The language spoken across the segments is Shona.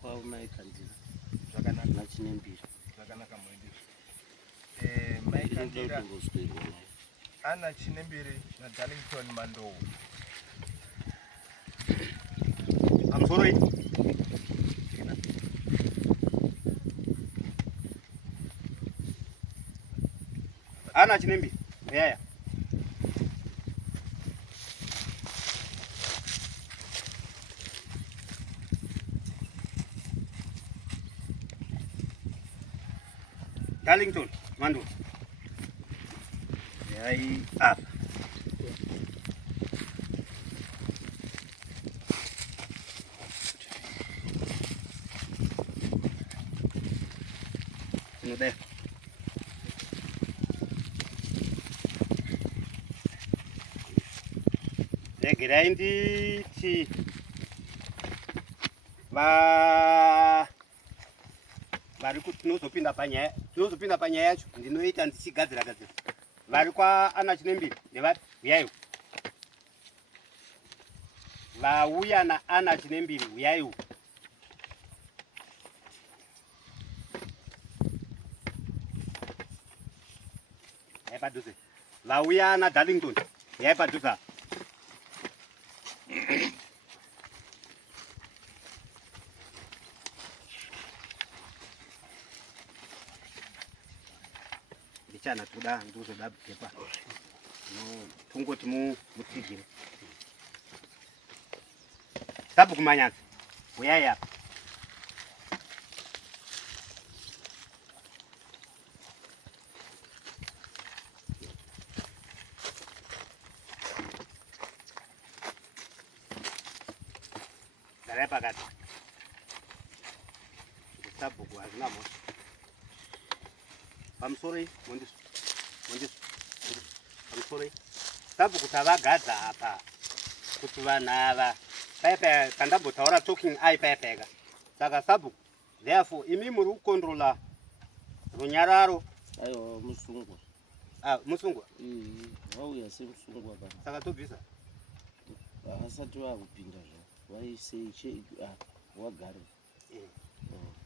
kwao maikandira zvakanaka nachinembiri zvakanaka muendesi maikandira ana Chinembiri naDarlington Mandou amsoroi ana Chinembiri yaya Darlington Mandou yai apa inodai regerai nditi vari kuti tinozopinda panyaya yacho ndinoita ndichigadzira vari kwaana Chinembiri ndevati uyaiwo vauya naana Chinembiri uyaiwo yaipadhuze vauya naDarlington yaipadhuza ndichana toda ndozoda pepa no tongoti mutigire sabu kumanyazi uyai apa garai pakati sabhuku hazina moto pamusoro mondiso pamusoro sabhuku tavagadza apa kuti vanhu ava paipa pandambotaura talking aipaipeka saka sabhuku therefore imi muri kukontrola runyararo aiwa musungwa musungwa vauya semusungwa kana saka tobvisa havasati vakupinda zvavo vaisei wagare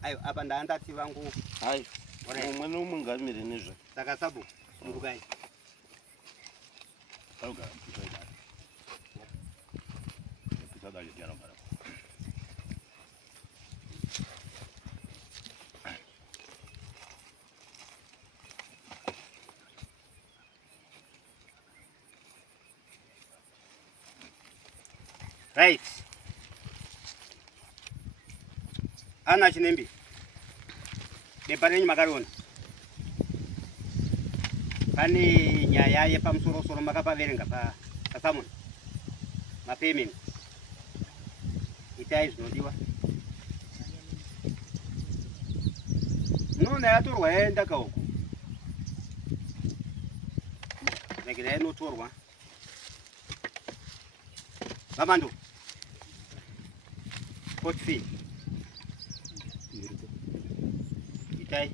aiwa apa ndaandati vangu hai mumwe nomwe ngamire nezva saka sabhuku sungukai right ana Chinembiri bepa renyu makariona pane nyaya yepamusoro-soro makapaverenga pasamoni mapayment itai zvinodiwa munoona yatorwa yaendaka uko regerai inotorwa vamando court fee itai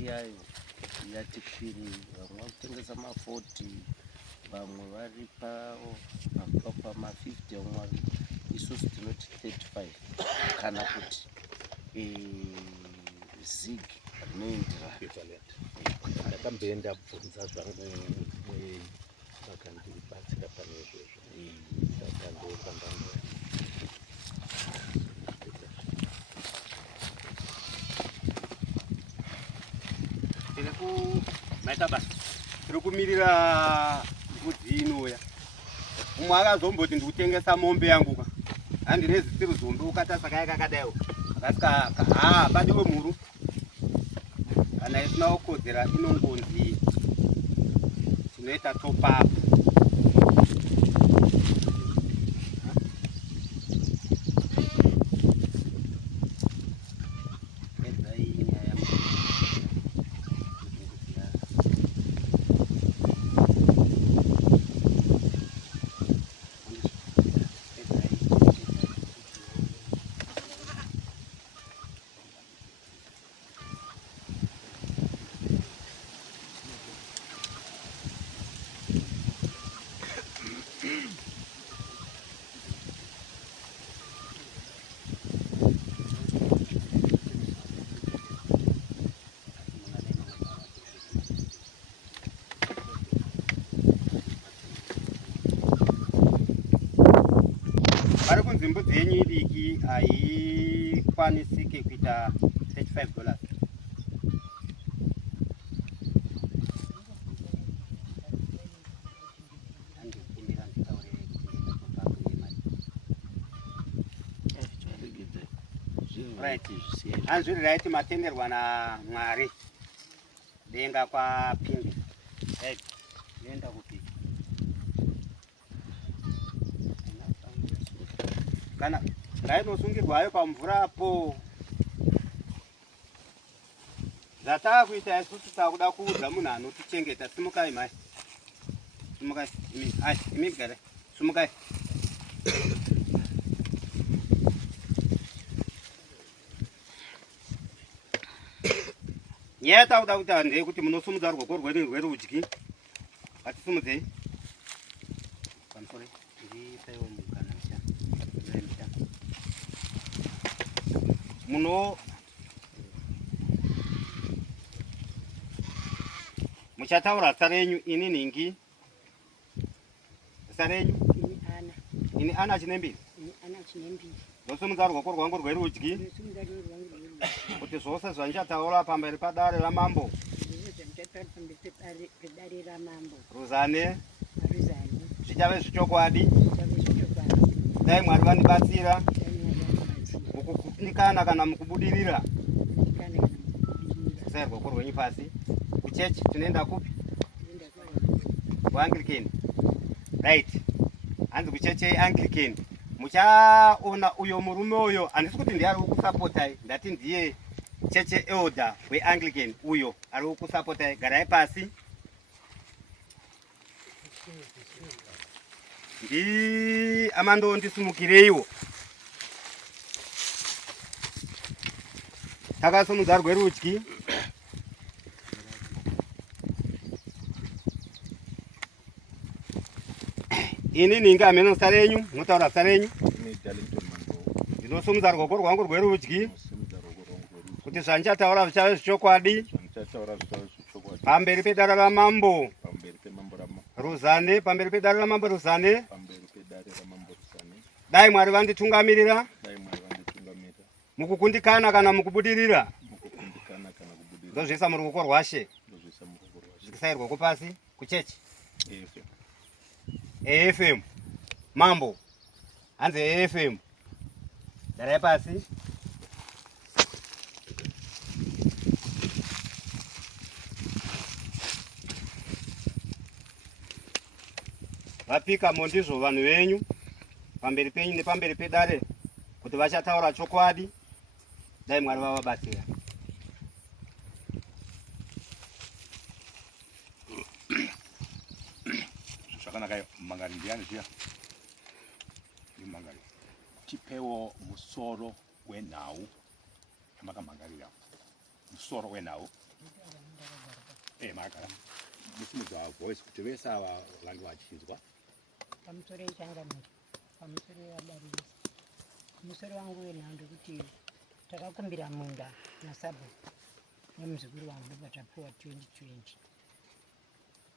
yayo yati kwirei, vamwe vakutengesa ma40, vamwe vari pama50, vamwe vari isusu tinoti 35 kana kuti zig rinoenderana. Ndakamboenda bvunza zvangu vakandibatsira pane izvozvo saka ndofamba maita basa tiri kumirira mbudzi inouya. Umwe akazomboti ndikutengesa mombe yangu ka handine zisiri zombe ukata saka yakakadaiwo akasika padiwe mhuru kana isina kukodzera inongonzi tinoita top up vari kunzi mbudzi yenyu idiki haikwanisike kuita $35. Right. Hanzviri right matenderwa naMwari denga kwapindi. Right. Nenda kupi. Kana rainosungirwayo pamvurapo. Zvataa kuita isusu takuda kuudza munhu anotichengeta. Simukai mai. Simukai. Imi gare. Simukai. Nyaya kuda kuita ndeyekuti munosumudza ruoko rwerudyi. Ngatisimudzei. Pamusoro ndipaiwo mukana mushana. Muno muchataura zita renyu ini ningi. Zita renyu? Ini Ana Chinembiri. Ndosumudza ruoko rwangu rwerudyi. Kuti zvose zvandichataura pamberi padare ramambo. Ruzane. Zvichave zvechokwadi. Dai Mwari vandibatsira mukukundikana kana mukubudirira. Isai ruoko rwenyu pasi. Kuchechi tunoenda kupi? Kuanglican. Right. Hanzi kuchechi yeAnglican. Muchaona uyo murume uyo handisi kuti ndiye ari kusapotai, ndati ndiye cheche elder weAnglican uyo ari kusapotai. Garai pasi. Amando ndisimukireiwo. Takasumudza rwerudyi. Ini ningi ameno zita renyu, munotaura zita renyu. Ndinosumudza ruoko rwangu rwerudyi kuti zvandichataura zvichave zvechokwadi pamberi pedare ramambo Ruzane. Pamberi pedare ramambo Ruzane. Dai Mwari vanditungamirira mukukundikana kana mukubudirira. Ndozviisa muruoko rwaShe. Zvikisai ruoko pasi. Kuchechi AFM mambo. Hanzi AFM. Darai pasi. Vapika mondizvo vanhu venyu pamberi penyu nepamberi pedare kuti vachataura chokwadi. Dai Mwari vavabatsira. Zvakanaka mangari ndiani zviya? Mangari. Tipewo musoro wenhau yamakamangarira. Musoro wenhau. Magara. Musimudza voice kuti vese ava vange vachinzwa. Pamusoro ichangamira. Pamusoro yadarisa. Musoro wangu wenhau ndekuti takakumbira munda naSabha nemuzukuru wangu ndobatapuwa 2020.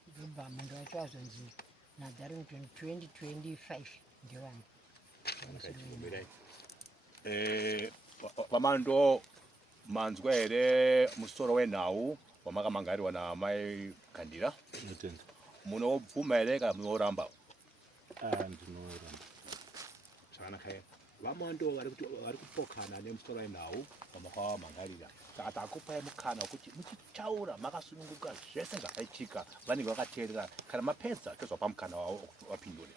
Ndobva munda wacho wazonzi naDarlington 2025 ndewangu. Pamando manzwa here musoro wenhau wamakamangarirwa naamai Kandira. Munobvuma here kana munoramba? Ndinoramba. Zvakanaka. Vamando vari kupokana nemusoro wenhau wamakamangarira. Saka takupai mukana wekuti muchitaura makasununguka zvese zvakaitika vanenge vakateerera. Kana mapedza tozopa mukana wapindure.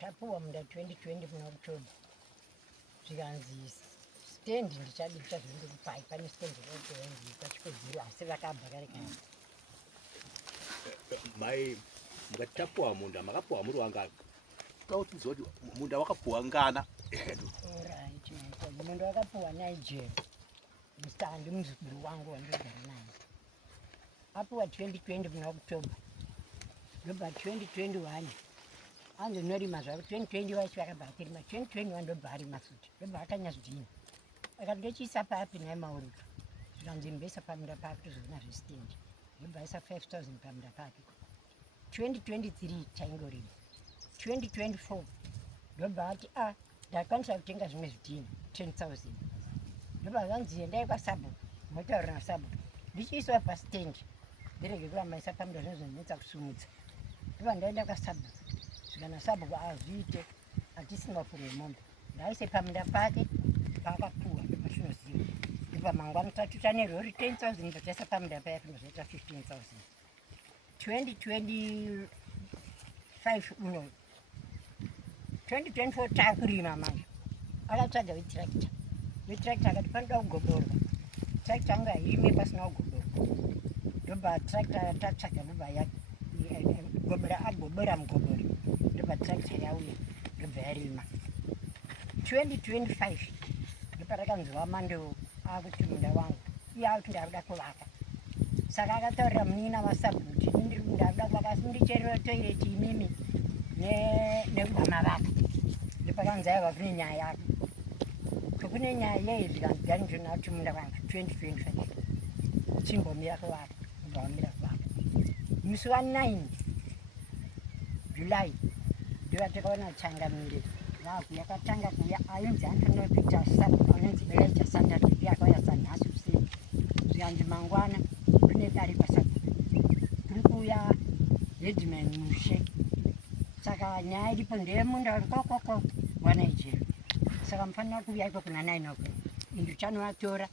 Tapuwa munda 2020 kuna Oktoba. Zvikanzi stendi ndichadika zvindikupai pane stendi rotoenzi pachikodzero asi vakabva kare kare. Mai mukatapuwa munda makapuwa muri wangani? Tautidzwa kuti munda wakapuwa ngana. Alright, munda wakapuwa Nigeria. Mustandi muzukuru wangu wandogara naye. Apuwa 2020 kuna Oktoba. Ndobva 2021 anzo norima zvavo 2020 vacho vakabva kurima 2021 ndobva arima futi ndobva akanyazvidhina akati ndochiisa papi naye maurutu zvikanzi mbesa pamunda pake tozoona zvestendi ndobva aisa 5,000 pamunda pake 2023 taingorima 2024 ndobva ati ndakwanisa kutenga zvimwe zvidhini 10,000 ndobva zvanzi endai kwaSubco motaurira naSubco ndichiiswa pastendi ndirege kuramba isapamira zvinhu zvinonetsa kusumudza ndobva ndaenda kwaSubco svika naSubco azviite hatisingapfurwe mombe ndaise pamunda pake paakapuwa mashinoziva ndobva mangwana tatuta nerori 10,000 bataisa pamunda paya pinozoita 15,000 2025 uno 2024 taakurima manje akatsvaga wetrakta akati panoda kugoborwa trakta anga hairime pasina kugoborwa ndobva trakta tatsvaga ndobva agobora mugobori ndobva trakta yauya ndobva yarima 2025 ndoparakanzwa Mandowo akuti munda wangu iye akuti ndakuda kuvaka saka akataurira munina waSubco kuti ndakuda kuvaka asi ndicherera toireti imimi nekuda mavaka ndipakanzi aiva kune nyaya yako kune nyaya yezvikanzigani ndinoona kuti munda wangu 2025 chimbomira kuvaka ndobva wamira kuvaka musi wa9 July ndiva takaona changamire vaku yakatanga kuuya ainzi antonopita Subco anonzi Elijah Sandati akauya sanhasi usiku zvikanzi mangwana kune dare kwaSubco kuri kuuya Headman Mushe saka nyaya iripo ndeyemunda uri kokoko waNigeria saka mufanira kuuya iko kuna 9 o'clock indichanovatora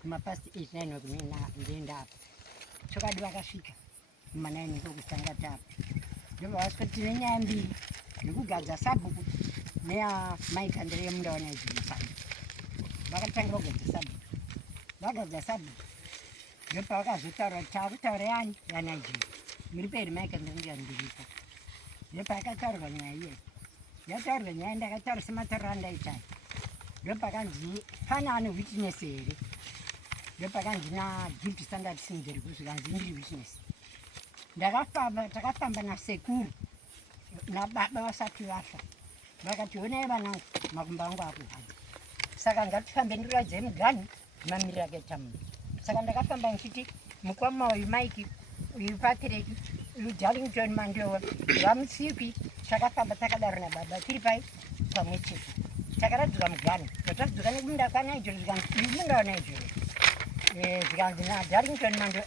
kumapasti 8 9 o'clock ndienda apa chokadi vakasvika kuma9 kokutanga tapa ndobva vasika tine nyaya mbiri nekugadza Subco neyamaikandere yemunda waNigeria vakatanga kugadza Subco vagadza Subco ndopavakazotaura kuti taakutaura yani yaNigeria muri peri maikandere ndiyandiripo ndopakataurirwa nyaya iyoyo yataurirwa nyaya ndakataura sematauriro andaitayo ndopakanzi pana ane witness here ndopakanzi naGift Standard sindiri kuzvikanzi ndiri witness takafamba nasekuru nababa vasati vafa vakati honai vanangu makumba angu akuhamba saka ngatifambe ndiradze mugani mamiriro akaita munhu saka ndakafamba ndichiti mukwama uyu Mike uyu Patrick uyu Darlington Mandowo vamusikwi takafamba takadaro nababa tiri pai pamwe chete takaradzika mugani tatadzoka nekumunda kwaNigeria zvikanzi munda waNigeria zvikanzi naDarlington Mandowo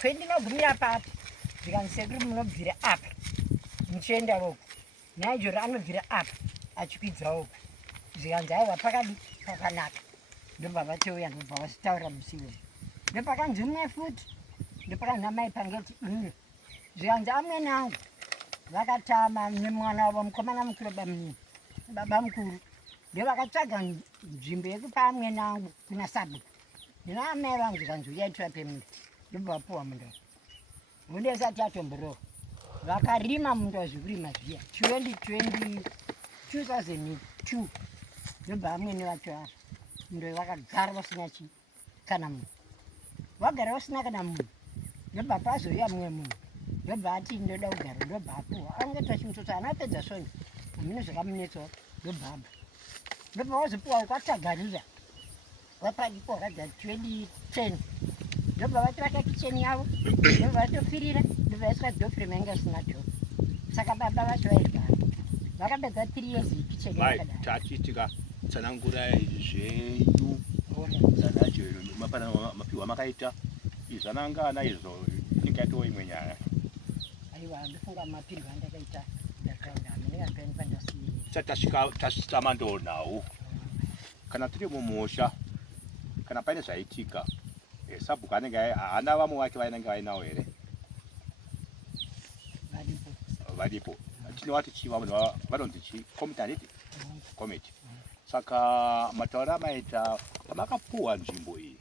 kwendinogumira papi zvikanzi sekuru munobvira apa muchienda roko Nigeria anobvira apa achikwidza uku zvikanzi aiwa pakadi pakanaka ndobva vatouya ndobva vasitaura musiwo ndopakanzi mune futi ndopakanzi amai pangeti zvikanzi amweni angu vakatama nemwana wavo mukomana mukuru baba mukuru ndovakatsvaga nzvimbo yekupa amweni angu kuna Subco ndina amai vangu zvikanzi uyaitora pemunda ndobva vapuwa munda hunde isati yatomborowa vakarima munda zvekurima zviya 2002 ndobva amweni vacho ava ndo vakagara vasina kana munhu vagara vasina kana munhu ndobva pazoya mumwe munhu ndobva ati ndoda kugara ndobva apuwa angeta chimutotso anapedza svonga amune zvakamunetsawo ndobva abva ndobva wazopuwa kwatagarira vapadipo vakadza 2010 ndobva vatovaka kicheni yavo ndobva vatofirira ndobva vaiswa dhoframe yanga isina dho saka baba vacho vaigara vakapedza 3 years kicheni yakadaro tachitika tsanangurai zvenyu zanacho mapiwa makaita izvanangana izvo ingaitawo imwe nyaya aiwa ndofunga mapirwa andakaita ndakaunda ndingapeni pandasiyira tasvika Mandowo nawo kana tiri mumusha kana paine zvaitika Subco anenge haana vamwe vacho vainenge vainawo here varipo tinowati chiva vanonzi chi committee handiti committee saka matauro amaita pamakapuwa nzvimbo iyi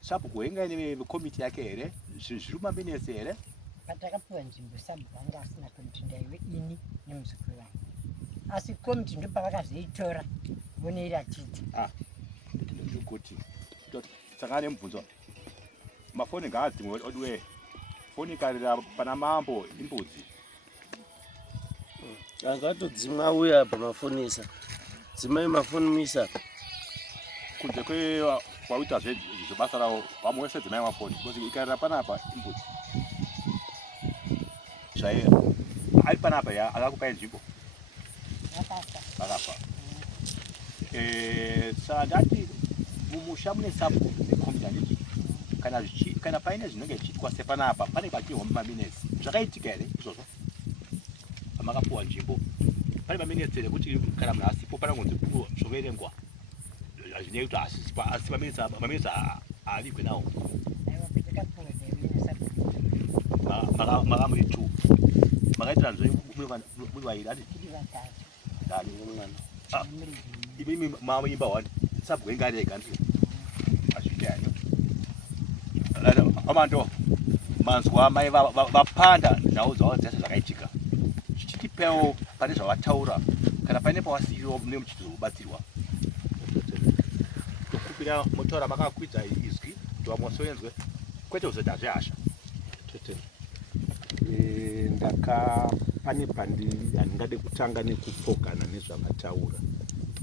Subco inga ine committee yake here zviri mabinesi here patakapuwa nzvimbo Subco anga asina committee ndaiwe ini nemuzukuru wangu asi committee ndopavakazoitora voneiratidza ndinokuti saka nemubvunzo mafoni ngaadzimwe odiwe foni ikarira pana mambo imbudzi akatodzimwa uya pamafonisa dzimai mafonisa kunze kwaita zvebasa ravo vamwe wese dzimai mafoni because ikarira panapa imbudzi ari panapa akakupai nzvimbo vakafa. Saka ndati mumusha mune sabhuku dzekombiyuta nditi kana paine zvinenge zvichiitwa sepanapa pane pachihomba maminitsi zvakaitika here izvozvo pamakapuwa nzvimbo pane maminitsi here kuti kana munhu asipo pana kunzi zvoverengwa hazvinei kuti asi maminitsi aavigwe nawo makamuri 2 makaitira nzoi muri vairi ati imi maimba 1 sabwengarega ndi azvitani amando manzwa mai vapanda nhau dzavo dzese zvakaitika zvichitipewo pane zvavataura kana paine pawasiyiwa mune muchizobatsirwa tokupira motaura makakwidza izwi kuti vamosorenzwe kwete kuzoti hazvihasha pane handingade kutanga nekupokana nezvavataura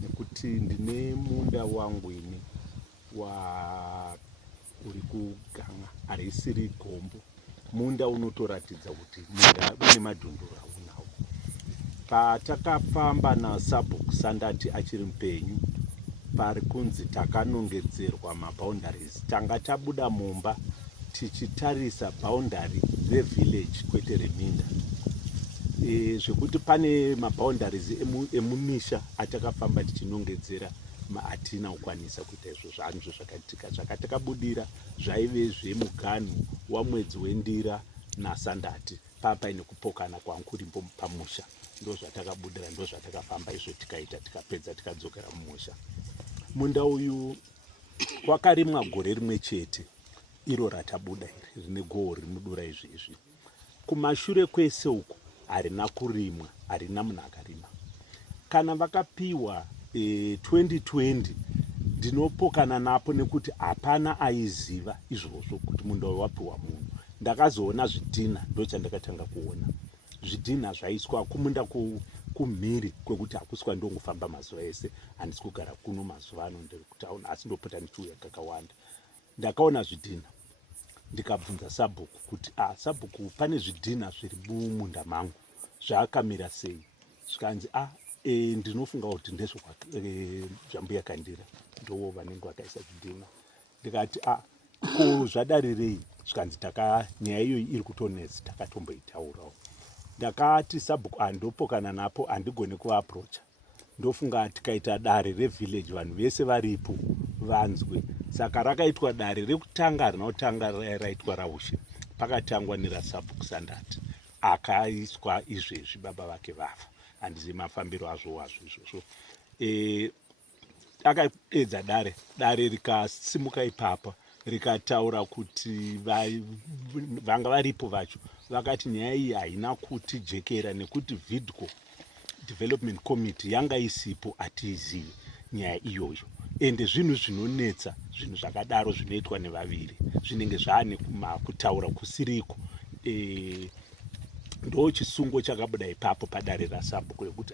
nekuti ndine munda wangu ini uri kuganga harisiri gombo. Munda unotoratidza kuti munda une madhunduru aunawo. Patakafamba nasabhuku Sandati achiri mupenyu pari kunzi takanongedzerwa maboundaries, tanga tabuda mumba tichitarisa boundary revillage kwete reminda. Zvekuti pane maboundaries emumisha atakafamba tichinongedzera hatina kukwanisa kuita izvo zvangu zvakatika. Zvakatakabudira zvaive zvemuganhu wamwedzi wendira naSandati paine kupokana kwangu kurimbo pamusha. Ndo zvatakabudira, ndo zvatakafamba izvo tikaita, tikapedza tikadzokera mumusha. Munda uyu wakarimwa gore rimwe chete, iro ratabuda iri rine goho rinodura izvi. Kumashure kwese uku harina kurimwa, harina munhu akarima. Kana vakapiwa 2020 ndinopokana napo nekuti hapana aiziva izvozvo kuti munda wapiwa munhu. Ndakazoona zvidhina, ndo chandakatanga kuona zvidhina zvaiswa kumunda kumhiri kwekuti hakuswa ndongofamba mazuva ese, handisi kugara kuno mazuva ano ndiri kutauna, asi ndopota ndichiuya kakawanda. Ndakaona zvidhina ndikabvunza sabhuku kuti sabhuku pane zvidhina zviri mumunda mangu zvaakamira sei? Zvikanzi ndinofunga kuti ndezvambuya Kandira ndo vanenge vakaisa zvidhina. Ndikati ko zvadarirei? Zvikanzi nyaya iyoyi iri kutonetsa, takatomboitaurawo. Ndakati sabhuku ndopokana napo, handigoni kuapproacha. Ndofunga tikaita dare revillage vanhu vese varipo vanzwe. Saka rakaitwa dare rekutanga rinotanga raitwa raushe, pakatangwa nerasabhuku Sandati, akaiswa izvezvi baba vake vafa. Handizivi mafambiro azvo wazvo izvozvo. Akaedza dare rikasimuka ipapa rikataura kuti vanga varipo vacho vakati nyaya iyi haina kuti jekera nekuti Vidco Development Committee yanga isipo, hatiizivi nyaya iyoyo. Ende zvinhu zvinonetsa, zvinhu zvakadaro zvinoitwa nevaviri zvinenge zvane kutaura kusiriko. Ndo chisungo chakabuda ipapo padare rasabhuku rekuti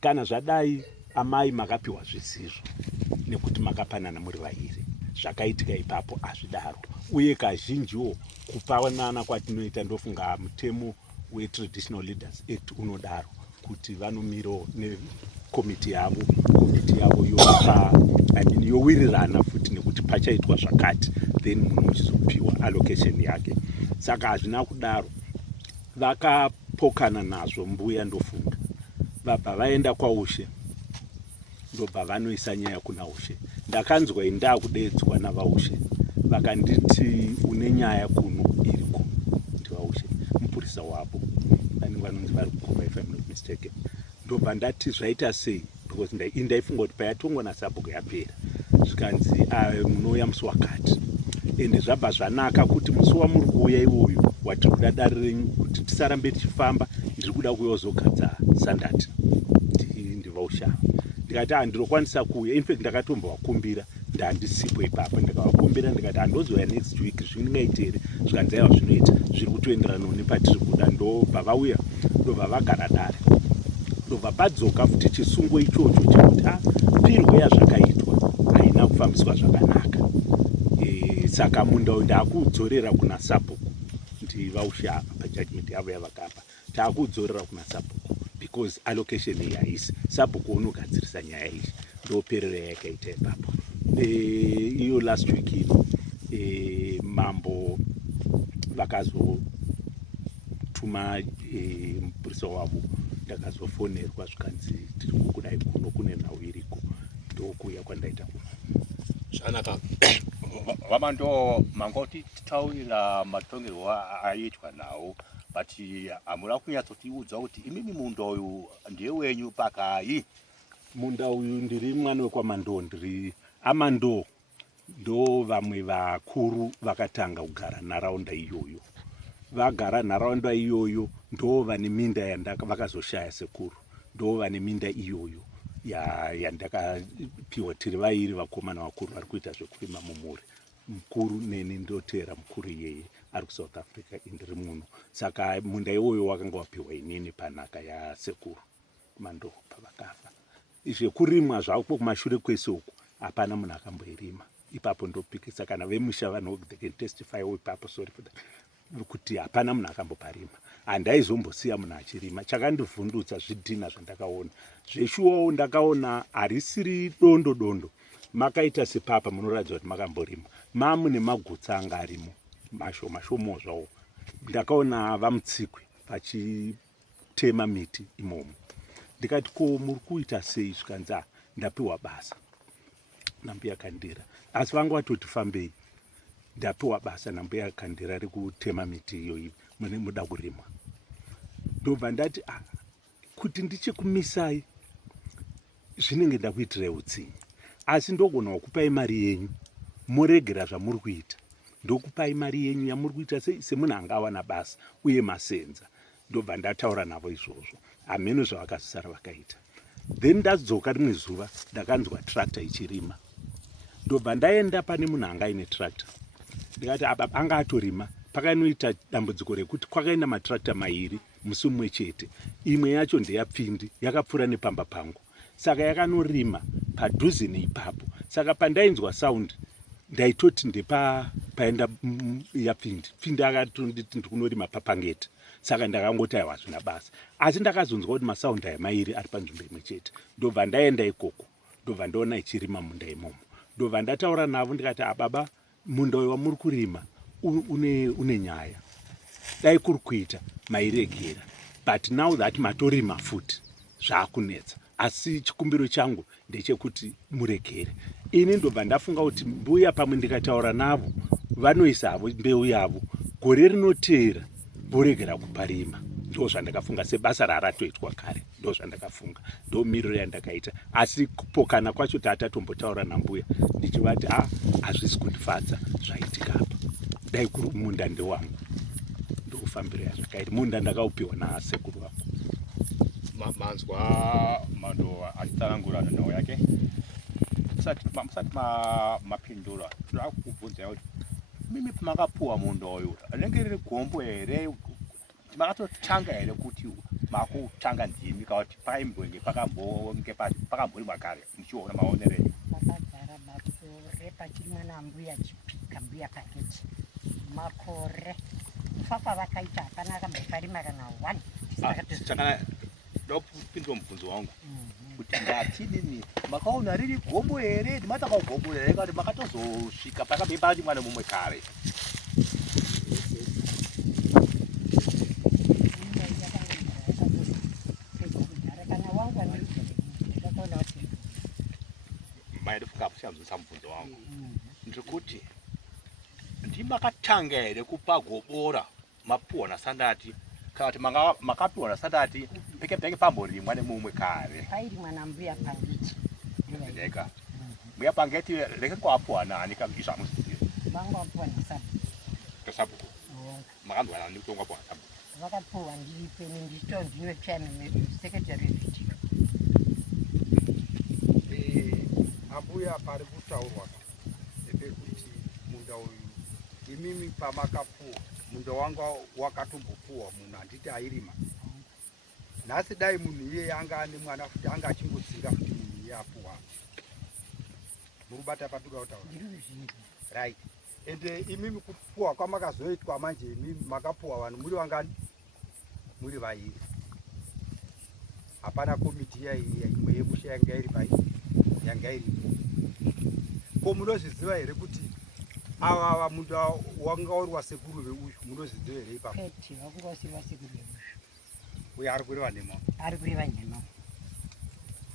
kana zvadai amai makapiwa zvisizvo nekuti makapanana muri vairi. Zvakaitika ipapo hazvidaro, uye kazhinjiwo kupanana kwatinoita ndofunga mutemo weTraditional Leaders Act unodaro kuti vanomirawo nekomiti yavo yowirirana futi nekuti pachaitwa zvakati, then munhu uchizopiwa allocation yake. Saka hazvina kudaro, vakapokana nazvo mbuya ndofunga. Vabva vaenda kwaushe, ndobva vanoisa nyaya kuna ushe. Ndakanzwa indakudedzwa navaushe, vakanditi une nyaya kuno iriko ndivaushe mupurisa wavo vanenge vanonzi vari kukomba, if I'm not mistaken. Ndobva ndati zvaita sei, because ndaifunga kuti payatongwa nasabhuku yapera. Zvikanzi munouya musi wakati, ende zvabva zvanaka kuti musi wamuri kuuya iwoyo watiri kuda dare renyu kuti tisarambe tichifamba, ndiri kuda kuyozogadza Sandati ndivausha. Ndikati ndirokwanisa kuuya, in fact ndakatombovakumbira, ndandisipo ipapo, ndikavakumbira ndikati handozoya next week zvindingaitire. Zvikanzi aiwa zvinoita, zviri kutoenderana nepatiri kuda. Ndobva vauya, ndobva vagara dare, ndobva padzoka futi chisungo ichocho chekuti pirwe yazvakaitwa haina kufambiswa zvakanaka. Saka munda uyu ndaakuudzorera kuna sabhuku, ndivausha pajudgment yavo yavakapa, taakuudzorera kuna sabhuku because allocation iyi haisi. Sabhuku unogadzirisa nyaya iyi ndoperera yakaita ipapo. Iyo last week ino mambo vakazotuma mupurisa wavo, ndakazofonerwa zvikanzi tiri kudai kuno kune nhau iriko, ndokuuya kwandaita kuno. Zvanaka. Vamando mangoti titaurira matongerwo aitwa nawo, but hamuna kunyatsotiudza kuti imimi munda uyu ndewenyu pakai. Munda uyu ndiri mwana wekwamando, ndiri amando ndo vamwe vakuru vakatanga kugara nharaunda iyoyo. Vagara nharaunda iyoyo ndo vane minda vakazoshaya sekuru, ndo vane minda iyoyo yandakapiwa tiri vairi vakomana vakuru vari kuita zvekurima mumhuri. Mukuru neni ndotera mukuru iyeye ari kuSouth Africa, indiri muno. Saka munda iwoyo wakanga wapiwa inini panhaka yasekuru mando pavakafa. Zvekurimwa zvako kumashure kwese uku hapana munhu akamboirima. Ipapo ndopikisa kana vemusha vanhu they can testify ipapo, sorry for that, kuti hapana munhu akamboparima. Handaizombosiya munhu achirima. Chakandivhundutsa zvidhina zvandakaona. Zveshuwawo ndakaona harisiri dondo makaita sepapa munoratidza kuti makamborima. Mamune magutsa anga arimo mashomo zvawo. Ndakaona vamutsikwi vachitema miti imomo. Ndikati ko muri kuita sei? Zvikanzi ndapiwa basa nambuya Kandira, asi vanga vatoti fambei. Ndapiwa basa nambuya Kandira rekutema miti iyoyi muda kurimwa. Ndobva ndati kuti ndichikumisai zvinenge ndakuitirai utsinye, asi ndogona kukupai mari yenyu moregera zvamuri kuita. Ndokupai mari yenyu yamuri kuita semunhu anga awana basa uye masenza. Ndobva ndataura navo izvozvo, hameno zvavakazosara vakaita. Then ndadzoka rimwe zuva ndakanzwa tractor ichirima. Ndobva ndaenda pane munhu anga aine tractor. Ndikati anga atorima. Pakanoita dambudziko rekuti kwakaenda matractor mairi musi mumwe chete. Imwe yacho ndeyapfindi, yakapfuura nepamba pangu. Saka yakanorima padhuze neipapo. Saka pandainzwa sound ndaitoti ndepaenda yapfindi. Pfindi akatonditi ndikunorima papangeti. Saka ndakangoti aiwa hazvina basa. Asi ndakazonzwa kuti masaundi aya mairi ari panzvimbo imwe chete. Ndobva ndaenda ikoko. Ndobva ndaona ichirima munda imomo. Ndobva ndataura navo ndikati baba, munda uyu wamuri kurima une nyaya. Dai kuri kuita mairegera. But now that matorima futi zvaakunetsa. Asi chikumbiro changu ndechekuti muregere. Ini ndobva ndafunga kuti mbuya pamwe ndikataura navo vanoisa havo mbeu yavo, gore rinoteera voregera kuparima. Ndo zvandakafunga sebasa raratoitwa kare. Ndo zvandakafunga. Ndo miriro yandakaita. Asi kupokana kwacho tatatombotaura nambuya ndichivati hazvisi kundifadza zvaitika apa. Dai kuri munda ndewangu. Ndokufambira yazvakaita. Munda ndakaupiwa nasekuru vangu. Manzwa mando achitsanangura nhau yake. Musati mapindura ndakubvunza kuti mimi makapuwa munda uyu rinenge riri gombo here, makatotanga here kuti makutanga ndimi kuti paimbonge pakamborimwa kare muchiona maonerei? Makagara makore pachirimwa nambuya chipika mbuya paketi makore kufa kwavakaita hapana akamboparima kana 1. Ndopindwa mubvunzo wangu kuti ngatidini makaona riri gombo here, ndimataka gombo here kuti makatozosvika pakabeba mwana mumwe kare. Maidifunga kuchamuzisa mubvunzo wangu ndikuti ndimakatanga here kupa gobora mapuwa nasandati kana kuti makapiwa nasandati peke pamborimwa nemumwe kare? Pairimwa nambuya pangeti. Ndeka mbuya pangeti reke kwapuwa nani izva muzivi? Vanga wapuwa naSabhuku. Sabhuku makanzwa nani kuti wangapuwa naSabhuku? Vakapuwa ndipeni ndito ndine chairman secretary video. Ambuya pari kutaurwa ndepekuti munda uyu imimi pamakapuwa munda wanga wakatombopuwa munhu handiti airima. Nhasi dai munhu iye anga ane mwana futi anga achingotsinga futi munhu iye apuwa. Murubata paduka kutaura. Right. Ende imimi kupuwa kwamakazoitwa manje imimi makapuwa vanhu muri vangani? Muri vairi. hapana komiti imwe yemusha yanga iri pai yanga iripo. Ko munozviziva here kuti ava munda wanga uri wasekuru veuyu munozviziva here ipapo? Kwete, wakanga usiri wasekuru veuyu. Uyo ari kureva nhema? Ari kureva nhema.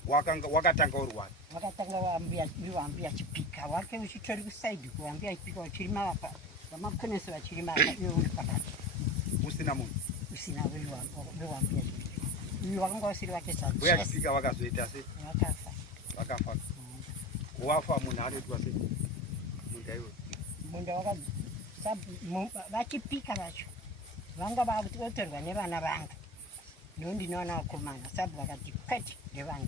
Wakatanga uri wani? Wakatanga wambuya chipika wake uchitori kusaidi kuwambuya chipika wachiri mavapa vamakonesi vachiri mavapa iwe uri pakati. Usina munhu? Usina wewambuya chipika. Uyu wakanga usiri wake zatu. Mbuya chipika vakazoita sei? Vakafa. Vakafa. Wafa munhu anoitwa sei? Munda iwe? Munda vachipika vacho vanga vakuti otorwa nevana vanga ndondinoona vakomana sabu vakati kwete ndevanga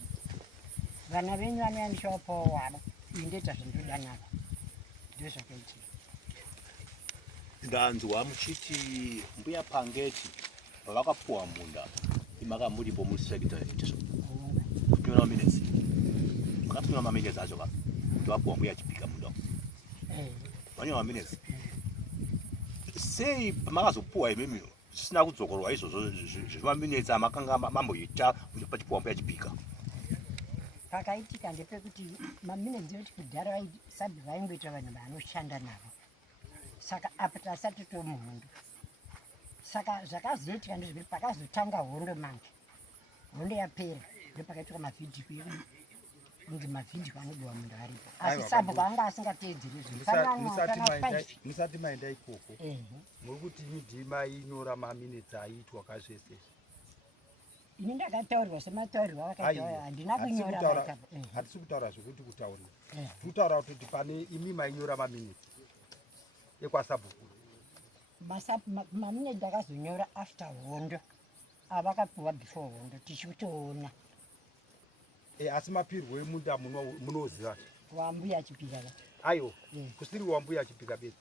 vana venyu vanoyanishawapawo wavo indoita zvindoda navo ndozvakaitika. ndanzwa muchiti mbuya Pangeti pavakapuwa munda imaka muripo musekita itisvo kunyora maminesi makapunyora maminesi acho ka kuti vapuwa mbuya chipika munda vanyora maminesi sei pamakazopuwa imimi zvisina kudzokorwa izvozvo zvimaminesi amakanga mamboita pachipuwa mbuya chipika? Pakaitika ndepekuti maminesi ekuti kudhara sabu vaingoita vanhu vanoshanda navo saka apa tasati tomuhondo saka zvakazoitika ndezvekuti pakazotanga hondo mange hondo yapera ndopakaitika mavhidhiyo kunge mavhidhiyo anodiwa munhu aripo asi sabu kwaanga asingateedzeri musati maenda ikoko muri kuti midhima inyora maminetsi aiitwa kazvese ini ndakataurirwa semataurirwa vakataura handina kunyora. Hatisi kutaura zvokuti kutaurira kutaura kuti pane imi mainyora maminetsi ekwasabhuku maminetsi akazonyora after hondo avakapuwa before hondo tichitoona. Asi mapirwo emunda munoziva wambuya chipika aiwo kusiri wambuya chipika bedzi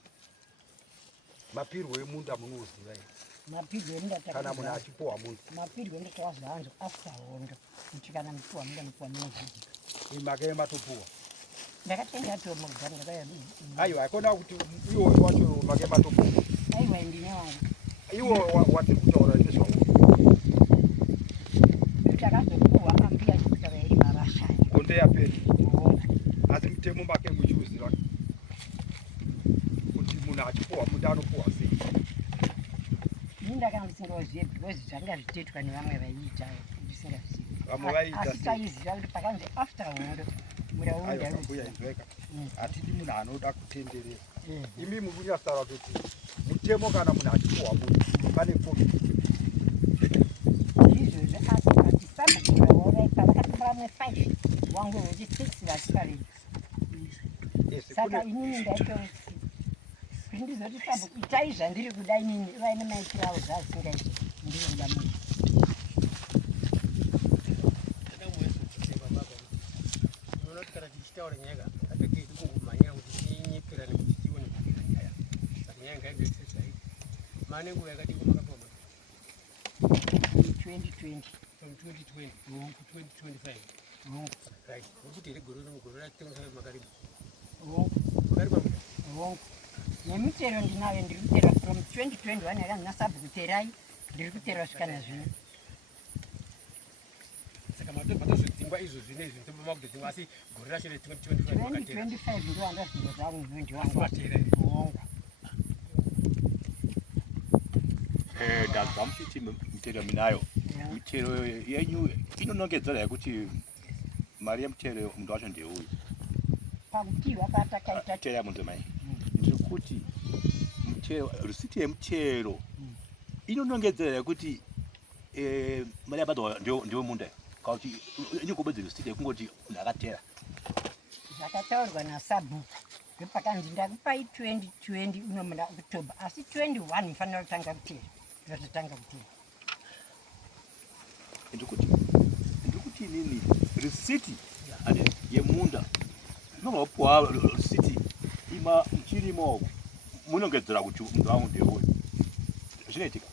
mapirwo emunda munoziva here? Mapirwo emunda kana munhu achipuwa munda mapirwo emunda takazvanzo after hondo kuti kana mupuwa munda mupuwa munozvidika imaka matopuwa ndakatenga tomugara ndakaya aiwa akona kuti iwo wacho maka matopuwa aiwa ndine wangu iwo watiri kutaura nezvawo takazopuwa mambuya chipika vairi mavashanya hondo yaperi asi mutemo make muchiuziva kuti munhu achipuwa munda anopuwa sei? ini ndakanga ndisingazivi because zvanga zvitetwa nevamwe vaiita ndisingazivi vamwe vaiita asi taiziva kuti pakanzi after hondo mbuya izveka hatidi munhu anoda kutenderera imi muri kunyasaura kuti mutemo kana munhu achipuwa munda pane komiti izvozvo asi vatisabukuraoraipa vakatora vamwe 5 wangu vechi 6 vatiparei saka inini ndaito kuti ndizoti sabhuku itai zvandiri kuda inini vaine maitiro avo zvazisingaiti ndiri kuda munhu unoti kana tichitaura nyaya atete kungomhanyira kuti tinyepera nekuti tione kupira nyaya saka nyaya ngaigaisesaii mane nguva yakadiko makapoma 2020 from 2020 to 2025 right nokuti iri goro nomugoro ratenga makaribu makaribu hongu nemitero ndinayo ndiri kutera from 2021 yakanzina sabhuku terai ndiri kutera kusvika nazvino saka matozodzingwa izvo zvine izvi ndopama kutodzingwa asi gore racho re2025 ndowanda zvinhu zvangu ndiwangu hongu ndabva muchiti mitero minayo mitero yenyu inonongedzera yekuti mari yemutero mundu wacho ndeuyu pakutiwa patakaita tera munzemai ndiri kuti mutero risiti yemutero inonongedzera yekuti mari yabadwa ndiwo munda kauti inyokobedzera risiti yekungoti munhu akatera zvakataurwa nasabhuku ndopakanzi ndakupai 2020 unomuna October asi 21 mufanira kutanga kutera ndototanga kutera ndikuti nini risiti yemunda inongopuwa risiti ima mchirimo munongedzera kuti mundu wangu ndeuyu zvinoitika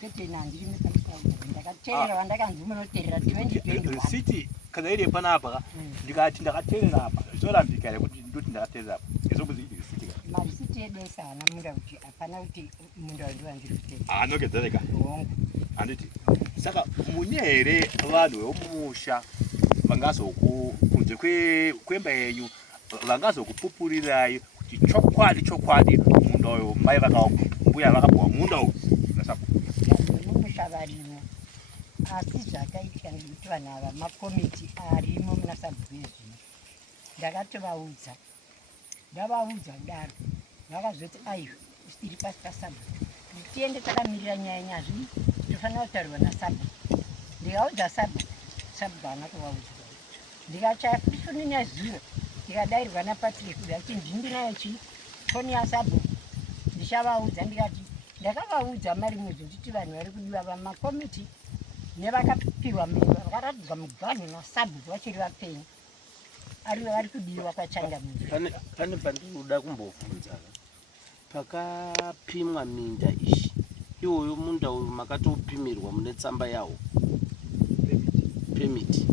kwete nandiri nepandisina ndakateerera vandakanzi munoteerera 2021 risiti kana iri panapa ndikati ndakateerera apa zvorambika here kuti ndoti ndakateerera apa izvokuzi iri risiti marisiti edu ese haana munda kuti hapana kuti munda ndiwa ndiri kuteerera anongedzereka hongu handiti saka mune here vanhu vemusha kunze kwemba yenyu vangazokupupurirai kuti chokwadi munda uyu mai mbuya vakapuwa munda uyu nasabhuku mumusha varimo asi zvakaitika ngekuti vanhu ava makomiti arimo muna sabhuku ezvino ndakatovaudza ndavaudza kudaro vakazoti aiwa tiri pasi pasabhuku tiende takamirira nyaya nyazvi tofanira kutaurwa nasabhuku ndikaudza sabhuku haana kuvaudza ndikachafunina zuro ndikadairwa napatrick kuti ndindinayo foni yasabhuku ndichavaudza ndikati ndakavaudza mari muzvekuti vanhu vari kudiwa vamakomiti nevakapiwa vakaratidzwa muganhu nasabhuku vachiri vapenyu arivo vari kudiwa kwachangamiri. Pane pandinoda kumbobvunza pakapimwa minda ishi iwoyo munda uyu makatopimirwa mune tsamba yawo permit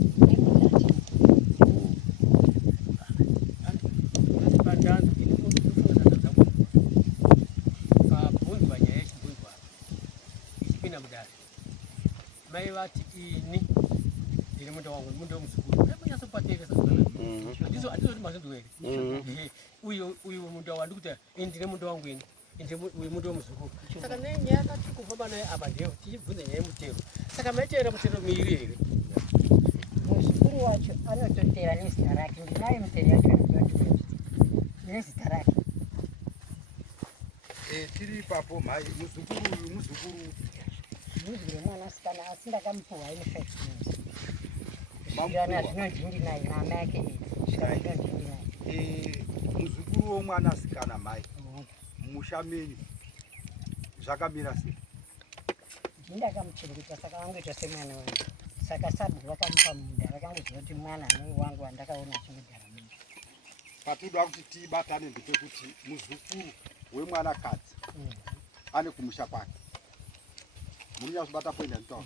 mai vati ini ndiri munda wangu munda womuzukuru munyasopateresa handizoti mazindowere uyu munda wandi kuti ndine munda wangu ini uyu munda womuzukuru saka nenyaya yakati kufamba naye apa ndiyo tichibvunza nyaya yemutero saka maitera mutero miiri here muzukuru wacho anototera nezita rake ndinayo mutero yacho nezita rake tiri ipapo mhai muzukuru uyu muzukuru mwanasikana asi ndakamupuwa ine 5 years zvinondindinayo nama yake zvinondindinayo muzukuru womwanasikana mai mumusha menyu zvakamira sei ndakamuchengeta saka wangoita semwana wangu saka sabhuku vakamupa munda vakangoziva kuti mwana anenge wangu wandakaona achinogara munhu patinoda kuti tibatane ndepekuti muzukuru wemwanakadzi ane kumusha kwake munyazobata poinda nditaura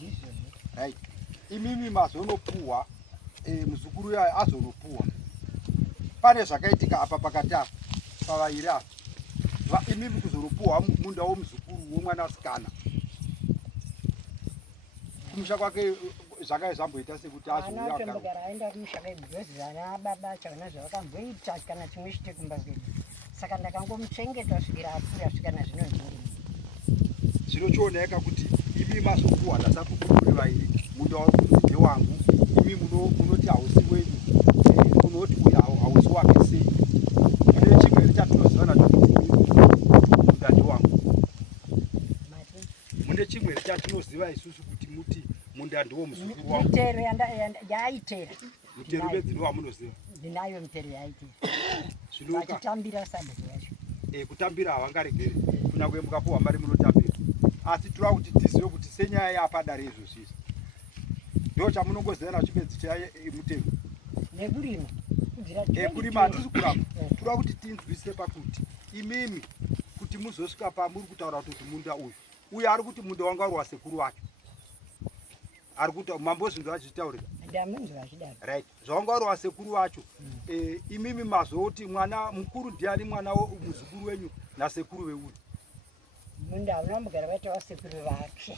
right imimi mazonopuwa muzukuru yayo azonopuwa pane zvakaitika apa pakati apa pavairi apa imimi kuzonopuwa munda womuzukuru womwanasikana kumusha kwake zvakai zvamboita sekuti azouyaatombogara aenda kumusha kwebhozi ana baba acho vana zvavakamboita kana chimwe chite kumba kwedu saka ndakangomuchengeta kusvikira apfuura svikana zvinondiri zvinochioneka kuti imi mazopuwa ndasakupupuri vairi munda wakuzi wangu imi munoti hausi wenyu munoti uyu hausi wake sei mune chimwe here chatinozivana munda ndewangu mune chimwe here chatinoziva isusu kuti muti munda ndiwo muzukuru wangu mitero yaaitera mitero vedzino wamunoziva ndinayo mitero yaaitera vachitambira sabhuku yacho kutambira havangaregeri kunyange mukapuwa mari munotambira asi tira kuti tizive kuti senyaya yapadare izvozvizvi ndo chamunongozivana chipedzi chamutero nekurima kurima hatisi kuramba tira kuti tinzwise pakuti imimi kuti muzosvika pamuri kutaura kuti munda uyu ari kuti munda wanga wari wasekuru wake ari kuti mambozvinzwa vachitaurira ndamunzwa achidaro right zvawanga wari wasekuru wacho imimi mazoti mwana mukuru ndiani mwana muzukuru wenyu nasekuru veuyu munda unombogara vaita vasekuru vake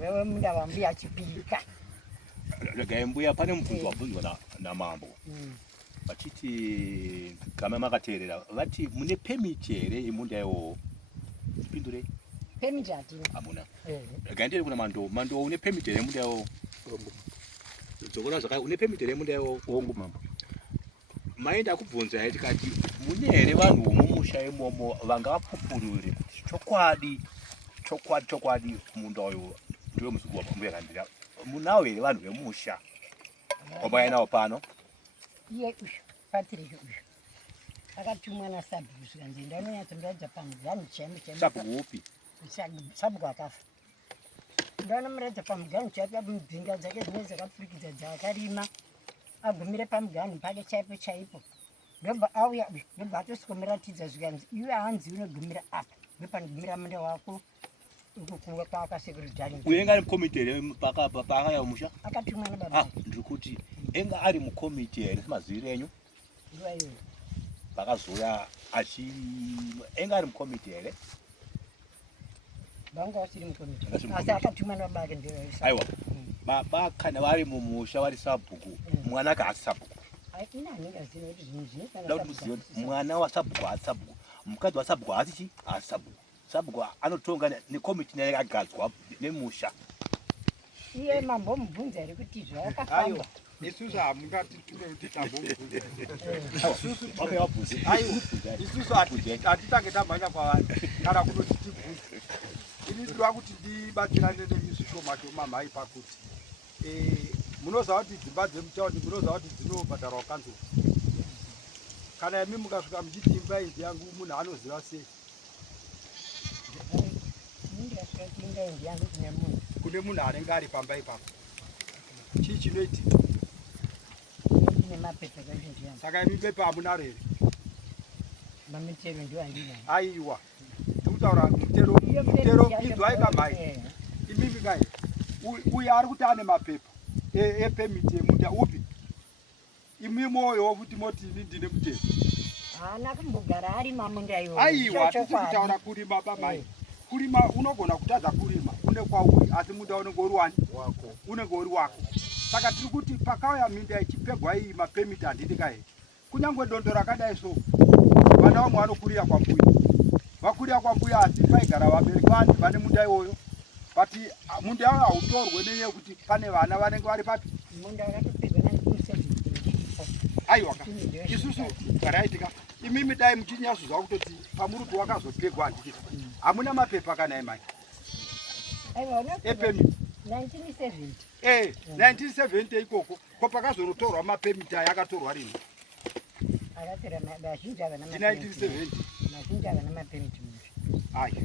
wewe munda wambuya achipika regai mbuya pane mubvunzo wabvunzwa namambo vachiti kama makateerera vati mune pemiti here yemunda iwowo tipindurei pemiti hatina hamuna regai ndiri kuna mando une pemiti here yemunda iwowo dzokona zvaka une pemiti here yemunda iwowo ongu mambo maenda kubvunza hai tikati mune here vanhu vomumusha imomo vangavapupurire kuti chokwadi munda uyu ndiwe muzukuru wambuya kandira munawo here vanhu vemusha wabaya nawo pano iye uyu patrick uyu akatumwa nasabhuku zvikanzi ndaunonyatsomuratidza pamugani sabhuku upi sabhuku akafa ndaunomuratidza pamugani chaipo mudzinga dzake dzine dzakapfurikidza dzaakarima agumire pamugani pake chaipo chaipo ndobva auya uyu ndobva atosikomuratidza zvikanzi iwe hanzi unogumira apa ndopanogumira munda wako ukukuwa kwaakasekurudhani uyenga ari mukomiti here paakaya musha akatumwa nababa ndiri kuti enga ari mukomiti here semaziviro enyu nguva iyoyo pakazouya enga ari mukomiti here vanga vasiri mukomiti Vakasiri asi mukomiti. akatuma nabake ndio aiwa baba kana vari mumusha vari sabhuku mwana kaasi sabhuku ina anengaziva kuti zvinhu da kuti muzive kuti mwana wasabhuku haasi sabhuku mukadzi wasabhuku haasi chi haasi sabhuku sabhuku anotonga nekomiti naye yakagadzwa nemusha iye mambomubvunza here kuti Aiwa, zvawakafamba isusu hamungati tume kuti tambomubvunza. wabvunze Aiwa, isusu hatitange tamhanya kwavanhu kana kunoti tibvunze. Ini ndinoda kuti ndibatsirane nemisi shoma shoma mhai pakuti munoziva kuti dzimba dzemutaundi munoziva kuti dzinobhadharwa kanzuru. Kana imi mukasvika muchiti imba idzi yangu munhu anoziva sei? ndingasvikakuindaindi yangu kune munhu Kune munhu anenge ari pamba ipapo. Chii chinoitika? ine mapepa kazhinji yangu Saka imi bepa hamunaro here? mamitero ndio andinayo Aiwa, ndikutaura mutero inzwai kamhai. Imimi kai uyu ari kuti ane mapepa epemiti yemunda upi? Imi moyo kuti moti ini ndine mutero. haana kumbogara ari mamunda iwo Aiwa, tisi kutaura kurima bamai. Kurima unogona kutadza kurima une kwauri asi munda unenge uri wani wako unenge uri wako. Saka tiri kuti pakauya minda ichipegwa iyi mapemiti handiti kai. Kunyangwe dondo rakadai so vana vamwe vanokurira kwambuya. Vakurira kwambuya asi paigara vabereki vane vane munda iwoyo. But munda iwoyo hautorwe nenyaya yekuti pane vana vanenge vari papi. munda wakatopedwa 1970 Aiwa, isusu garaitika. Imimi dai muchinyasuzwa kutoti pamuruti wakazopegwa handiti. Hamuna mapepa kana emai. aiwa Epemiti. 1970 1970 ikoko ko pakazonotorwa mapemiti aya akatorwa rini? akatora vazhinji havana 1970. mazhinji havana mapemiti musha Aya.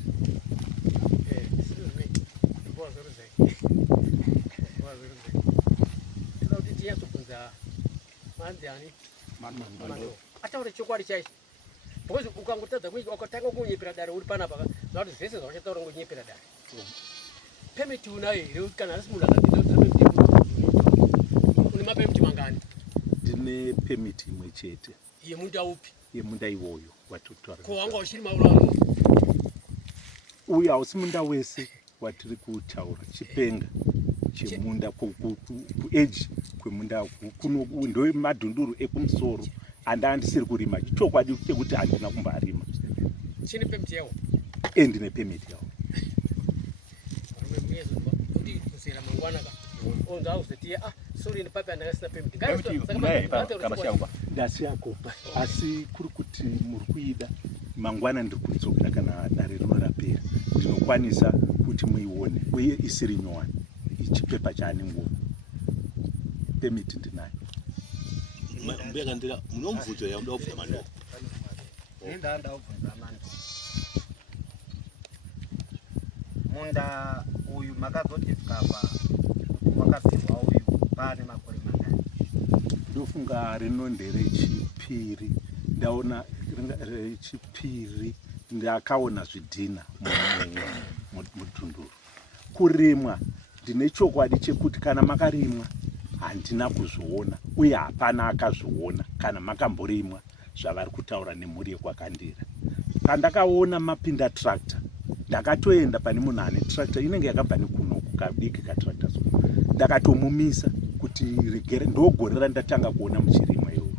Inoda kuti tinyatsobvunza manzani ataure chokwadi chaicho because ukangotadza ukatanga kunyepera dare uri panapa zvakuti zvese zvauchataura ngonyepera dare pemiti unayo here kana asi munhu une mapemiti mangani ndine pemiti imwe chete yemunda upi yemunda iwoyo watotwara ko wanga uchiri maurano uyu hausi munda wese watiri kutaura chipenga chemunda kueji kwemunda ndo madhunduru ekumusoro handisiri kurima chokwadi chekuti handina kumbarima chine pemiti yawo endine pemiti yawo kuti kuzera mangwanaka onza uzotiye sorry ndipapi andakasina pemiti kamashangwa ndasiyakopa asi kuri kuti muri kuida mangwana ndiri kudzokera kana dare rino rapera ndinokwanisa kuti muione uye isiri nyowani ichipepa chane nguva pemiti ndinayo mbenga ndira munomubvunzo yamuda kubvunza mando Nenda ubvunza mando. Munda uyu makazodiscover wakapirwa uyu pane makore mangani? ndofunga rino nderechipiri ndaona rechipiri ndakaona zvidhina mudhunduru kurimwa ndine chokwadi chekuti kana makarimwa handina kuzviona uye hapana akazviona kana makamborimwa zvavari kutaura nemhuri yekwakandira pandakaona mapinda tractor ndakatoenda pane munhu ane tractor inenge yakabva nekunoku kadiki katractor so ndakatomumisa kuti rigere ndogore randatanga kuona muchirimwa iwoyo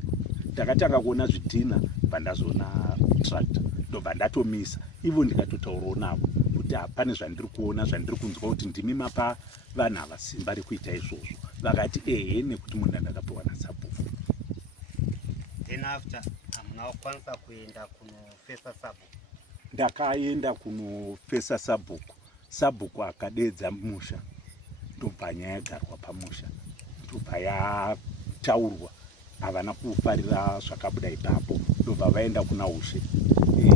ndakatanga kuona zvidhina pandazoona tractor ndobva ndatomisa ivo ndikatotaurawo navo kuti hapane zvandiri kuona zvandiri kunzwa kuti ndimi mapa vanhu ava simba rekuita izvozvo vakati ehe nekuti munhu andakapiwa nasabhuku Then after hamuna kukwanisa kuenda kunofesa sabhuku? ndakaenda kunofesa sabhuku sabhuku akadedza musha ndobva nyaya yagarwa pamusha ndobva yataurwa havana kufarira zvakabuda ipapo ndobva vaenda kuna ushe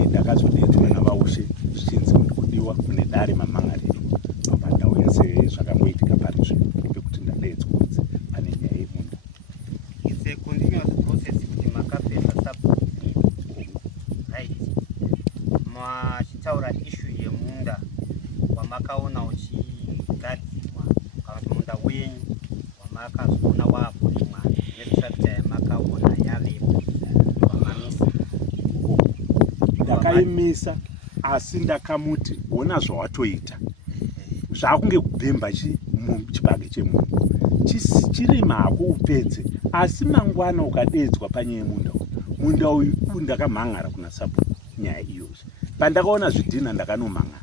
ndakazodedzwa navaushe zvichinzi muri kudiwa kune dare mamangariro bva ndauya sezvakangoitika parizvino pekuti ndadedzwa kunzi pane nyaya yemunda It's a continuous process kuti makapesa sabhuku right machitaura issue yemunda wamakaona uchigadzirwa kana kuti munda wenyu wamakazoona wakurimwa nestructure yamakaona yavepo wamamisa ndakaimisa asi ndakamuti ona zvawatoita zvakunge kubvemba chibage chemunhu chirima hako upedze, asi mangwana ukadedzwa panyaya munda uyu ndakamhangara kuna Sabu nyaya iyozi. Pandakaona zvidhina ndakanomhangara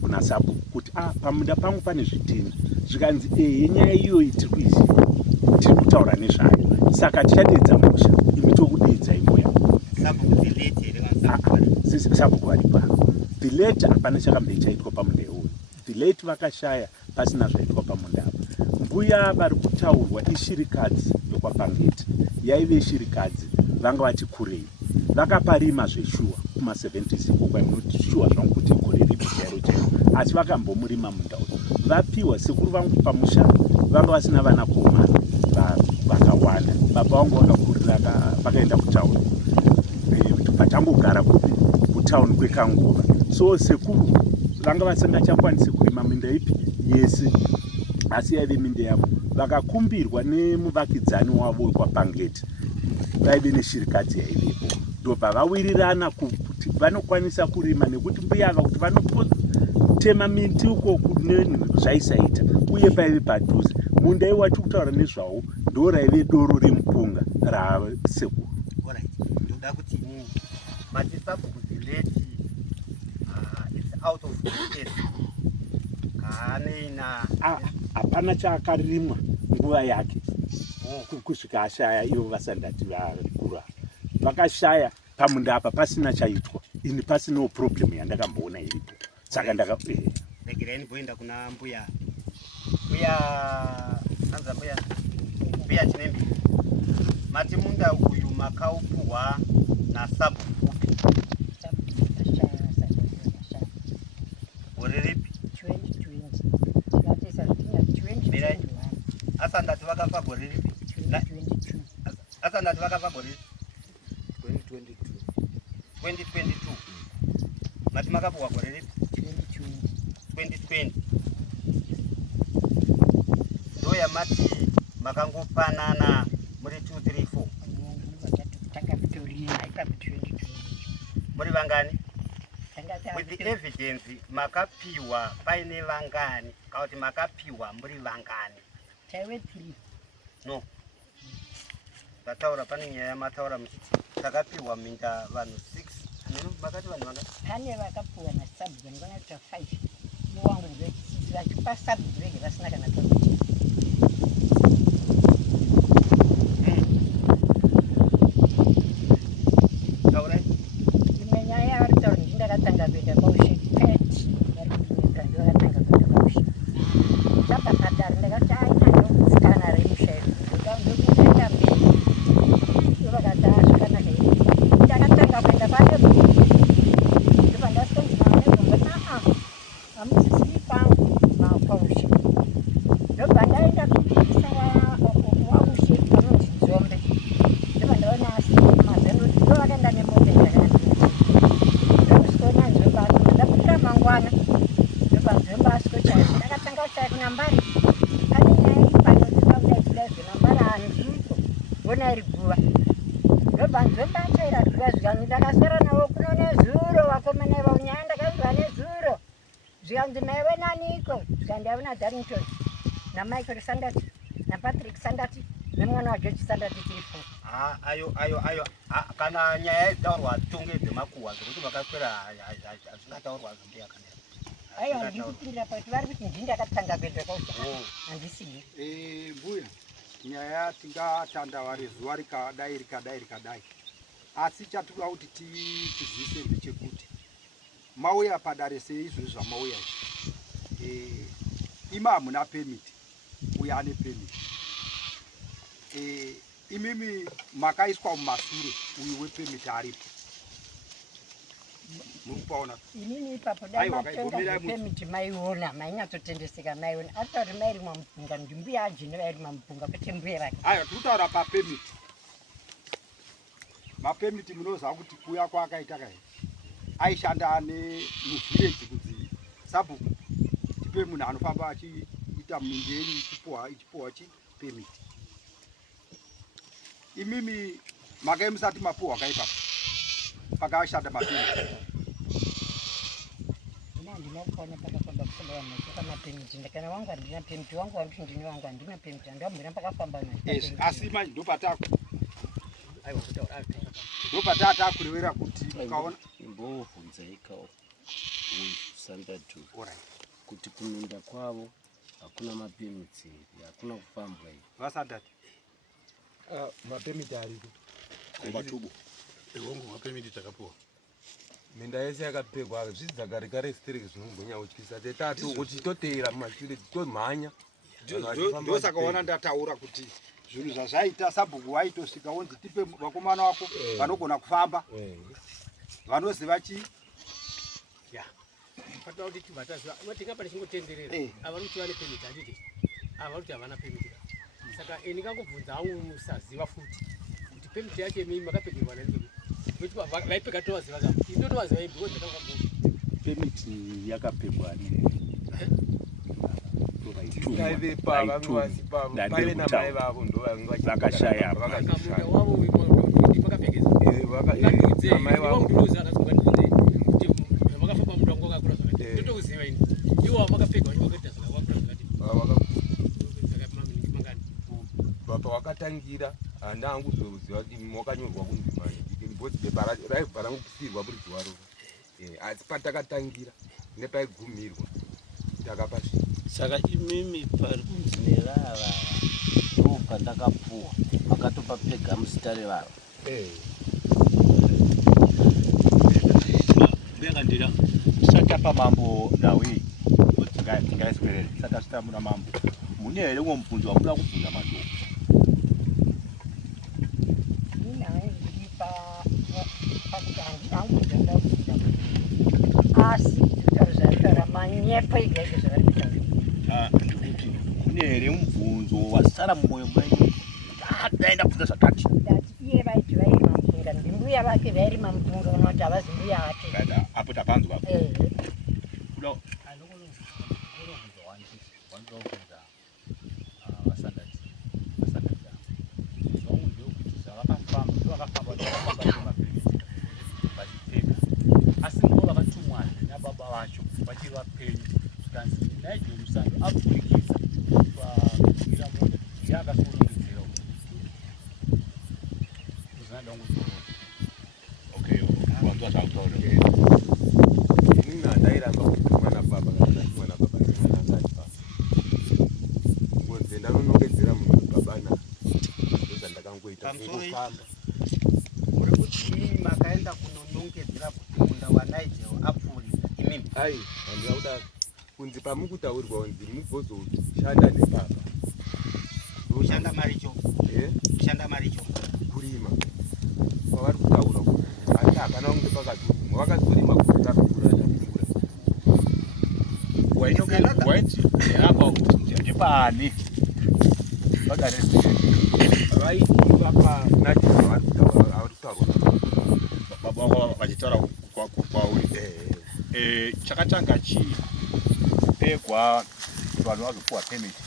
kuna Sabu kuti pamunda pangu pane zvidhina, zvikanzi nyaya iyoyi tiri kutaura nezvayo, saka tichadedza musha. Imi tokudedza imoya Sabu kwaripa the late hapana chakambe chaitwa pamunda iwoyo. The late vakashaya pasina zvaitwa pamunda apa. Mbuya vari kutaurwa ishirikadzi yokwapangeti, yaive shirikadzi vanga vati kurei, vakaparima zveshuwa kuma70s iko kwaimunoti shuwa zvangu kuti gore ripi chairo, asi vakambomurima munda uyu. Vapiwa sekuru vangu pamusha vanga vasina vana komana vakawanda. Baba vangu vakakurira vakaenda kutauni, patangogara kutauni kwekanguva. So sekuru vanga vasingachakwanisi kurima minda ipi yese, asi yaive minda yavo. Vakakumbirwa nemuvakidzani wavo wekwapangeti, vaive neshirikadzi yaivepo, ndobva vawirirana kuti vanokwanisa kurima, nekuti mbuya kuti vanotema miti uko zvaisaita, uye paive padhuze. Munda iwo wati kutaura nezvawo ndo raive doro remupunga rasekuru. Ndoda kuti matisabhuku zileti it's out of case. Hapana chaakarimwa nguva yake kusvika ashaya ivo vasandati vakura. Vakashaya pamunda apa pasina chaitwa, ini pasino problem yandakamboona iripo, saka regerai mboenda kuna mbuya anza mbuya Chinembi. Mati munda uyu makaupuhwa naSabu upi? Gore ripi? 2020. Asandati vakafa gore ripi? 2022. Asandati vakafa gore ripi? 2022. Mati makapuhwa gore ripi? 2020. Ndoya mati makangopanana muri 2 3 4. Muri vangani? With the evidence makapiwa paine vangani, kauti makapiwa muri vangani? Taiwe 3. No. Tataura pane nyaya mataura mchiti takapiwa minda vanhu 6. Makati vanhu vangani? Pane vakapuwa naSabu vanogona kuita 5. Muwangu ndiveti vachipa Sabu ndivege vasina kana tokuti. Na Michael Sandati, na Patrick Sandati, na mwana wa George Sandati tiripo. Ayo. Kana nyaya taurwa tunge dzemakuwa zvokuti vakaswera azvinataurwa zvimbia kana. Ayo ndikupindira pa vari kuti ndinda akatanga bende kausa. Handisi. Mbuya. Nyaya tingatanda vari zuva rikadai. Asi chatikuda kuti tizise ndechekuti mauya padare seizvo zvamauya. Ima hamuna permit, uya ane permit. Imimi makaiswa mumashure uyu wepermit aripo. Mukupaona? Inini ipapo dai matenga permit maiona, mainyatsotendeseka maiona. Atari mairimwa mupunga, ndimbuya ajini vairimwa mupunga kwete mbuya vake. Ayo tikutaura pa permit. Mapermit munoziva kuti kuya kwaakaita kai. Aishanda muvillage kuti Sabu tipe munhu anofamba achiita mingeri ichipuhwa permit. Imimi makai musati mapuhwa kaipa pakashanda mapermit. ndinokona pakafamba kufamba vanhu mapemiti ndakana wangu handina pemiti wangu wakuti ndini wangu handina pemiti handambira pakafamba asi manje ndopatakurevera kuti ukaona imbovhunzaikawo usandatu kuti kuminda kwavo hakuna mapemiti here, hakuna kufambwa here. vasandati mapemiti ariko kumatubo iwongo mapemiti takapuwa minda yese yakapegwa zvidzi dzakarekare stereki zvinongonya kutyisa tetatu kuti toteera mumashure tomhanya ndosaka wana ndataura kuti zvinhu zvazvaita sabhuku waitosvika wonzi tipe vakomana wako vanogona kufamba vanoziva chii patinoda kuti tibvataziva matinga pane chingotenderera ava kuti vane pemiti handiti ava kuti havana pemiti saka ndingangobvunza hangu musaziva futi kuti pemiti yacho imimi makapegerwa nani vaipega tovaziva ka ino tovaziva ibhiko dzakakambo pemiti yakapegwa vakashaya munda wavo makapegeza ngaduze akazongandize kuti makafamba munda wangu wakakura zvakati totokuziva ini iwo makapegwa vakaita zvakakura zvakati mangani baba wakatangira handangu kuzoziva kuti makanyorwa kunzi mani bhoti bepa raibva rangokusirwa buri zuva roro asi patakatangira nepaigumirwa takapasvika. Saka imimi pari kunzi nevava ndo pandakapuwa vakatopa pega musitare vavo bekandira tisati apa mambo ndawi tingaiswere tisati asvita muna mambo mune here umwe mubvunzo wamuda kubvunza madoko asi tauzataura manyepo igege zvavari kutaura ndikuti mune here mubvunzo wasara mumwoyo mwenyu daenda bvunza zvakati dati iye vaiti vairima mupunga ndimbuya vake vairima mupunga unoti havazi mbuya wake apo tapanzwa kuda asi ngo vakatumwa nababa vacho vachiri vapenyu zvikanzi naizvo musando avhurikisa paira moja yakasunungudzira wanzwa zvakutaura inini handairamba kutumwa nababa kana ndatumwa nababa ndinangati baba ngonzi ndanonongedzera munhu babana ndozvandakangoita kungofamba uri kuti imimi makaenda kunonongedzera kuti munda wanaijeo apfuurisa imimi ai handina kuda kunzi pamukutaurirwa kunzi mugozoshanda nebaba ushanda maricho ushanda maricho kurima pavari kutaura kuti asi hapana kunge pakadzoguma vakazorima kuti rakakura waiti apa ndipani vadarezei vaiva panadhiva vari kutaurwa baba wavo vachitaura kwauri chakatanga chii pegwa vanhu vazopuwa pemiti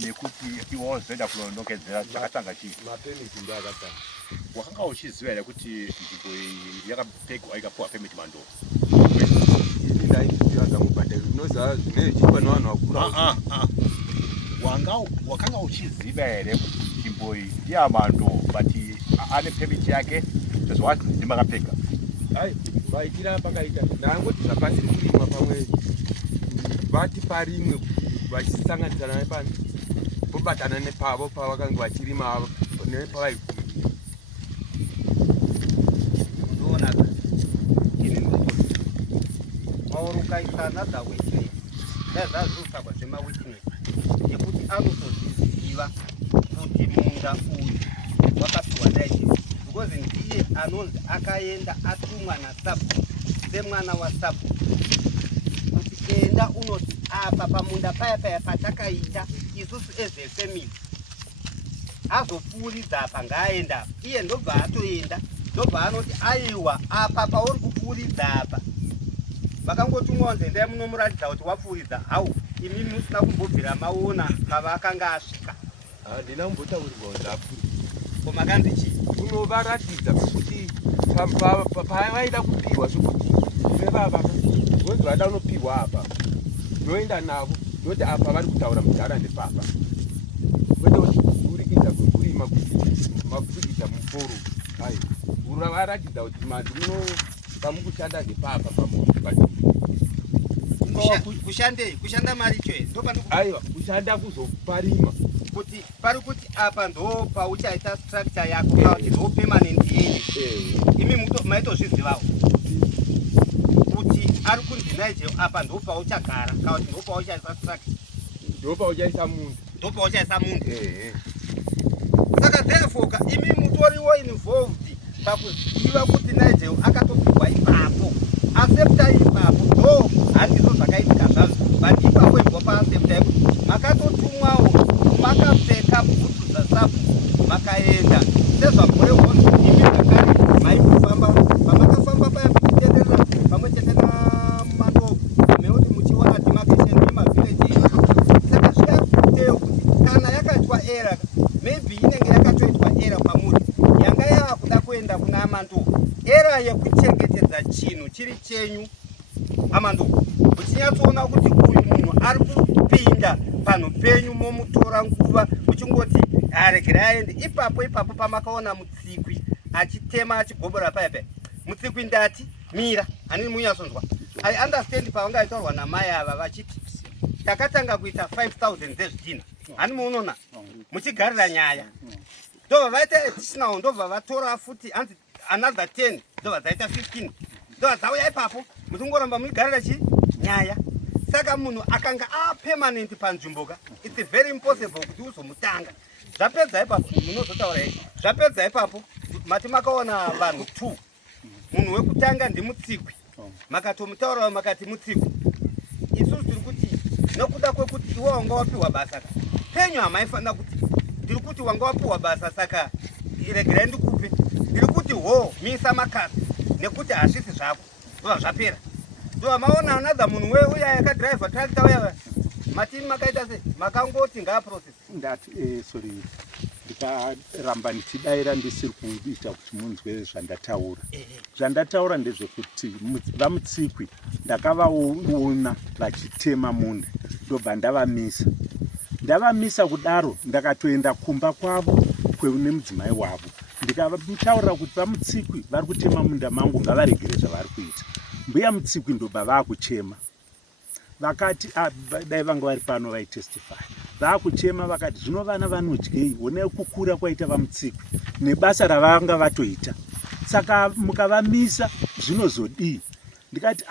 nekuti iwo zoenda kunonongedzera chakatanga chii mapemiti ndo akatanga wakanga uchiziva here kuti nzvimbo iyi yakapegwa ikapuwa pemiti mandoo ini ndaiziva dzamubhadhari unoziva zvine chipa nevanhu vakura wakanga uchiziva here kuti nzvimbo iyi ndiyamando but ane pemiti yake zvezvawati ndimakapega ai vaitira pakaita ndangoti zvapasiri kurimwa pamwe vati parimwe vachisanganisana nepani vobatana nepavo pavakanga vachirima nepavaigumira ndoonaka ini maurukaisana dzawese ndazvazvirusakwa zvemawitness yekuti anotozviziva kuti munda uyu wakapiwa naijeo because ndiye anonzi akaenda atumwa nasabu semwana wasabu kuti enda unoti apa pamunda paya patakaita isusu ezefemili azopfuuridza apa ngaaenda iye ndobva atoenda ndobva anoti aiwa apa pauri kupfuuridza apa vakangotumwa nzi endai munomuratidza kuti wapfuuridza hau imimi musina kumbobvira maona pavakanga asvika handina kumbotaurirwa ndapfuuridza komakanzi chii unovaratidza kuti pavaida kupiwa zvokuti nevava Kwenzi vada unopiwa apa. Ndoenda navo. Ndoti apa vari kutaura mudhara ndepapa. Kwete urikidza kwekurima makuita muforo. Hai. Uravaratidza kuti manzi pamukushanda ngepapa kushandei kushanda mari chwe aiwa kushanda kuzoparima kuti pari kuti apa ndo pauchaita structure yako kuti ndo permanent yeni imi maitozvizivawo kuti ari kunzi naije apa ndo pauchagara kana kuti ndo pauchaisa structure ndo pauchaisa mundu saka therefore imi mutoriwo involved pakuziva kuti naije akatopigwa ipapo asepta ipapo ndo handizvo zvakaitika zvazvo but ipapo ibva paasepta yekuti makatotumwawo makapfeka bhutsu dzasapu makaenda sezvamure honzi imi zvakare maikufamba pamakafamba paya kutenderera pamwe chete namadoko mekuti muchiona demarcation yemavhileji saka zvikateo kuti kana yakaitwa era maybe inenge yakatoitwa era pamuri yanga yavakuda kuenda kuna amandoko era yekuchengetedza chinhu chiri chenyu amandoko uchinyatsoona kuti uyu munhu ari kupinda panhu penyu momutora nguva uchingoti aregera aende ipapo pamakaona mutsikwi achitema achigobora paipa mutsikwi ndati mira hanini munyatsonzwa I understand pavangaitaurwa namai ava vachiti takatanga kuita 5000 dzezvidhina hani muunona muchigarira nyaya ndobva vaita additional ndobva vatora futi hanzi another 10 ndobva dzaita 15 ndobva dzauya ipapo muchingoramba muchigarira nyaya saka munhu akanga permanent panzvimboka it's very impossible kuti uzomutanga zvapedza ipapo munozotaura hei zvapedza ipapo mati makaona vanhu 2 munhu wekutanga ndimutsikwi makatomutaura makati mutsikwi isusu tiri kuti nokuda kwekuti iwe wanga wapiwa basa penyu hamaifanira kuti ndiri kuti wanga wapiwa basa saka iregerai ndikupe ndiri kuti misa makasi nekuti hazvisi zvako ndova zvapera ndova maona another munhu uya yakadhiraivha tractor uya matini makaita sei makangoti ngaaprocess ndati sorry ndikaramba ndichidaira ndisiri kuita kuti munzwe zvandataura zvandataura ndezvekuti vamutsikwi ndakavaona vachitema munda ndobva ndavamisa kudaro ndakatoenda kumba kwavo nemudzimai wavo ndikavataurira kuti vamutsikwi vari kutema munda mangu ngavaregere zvavari kuita mbuya mutsikwi ndobva vaakuchema vakati dai vanga vari pano vaitestify vaakuchema vakati zvino vana vanodyei onai kukura kwaita vamutsikwi nebasa ravanga vatoita saka mukavamisa zvinozodii ndikati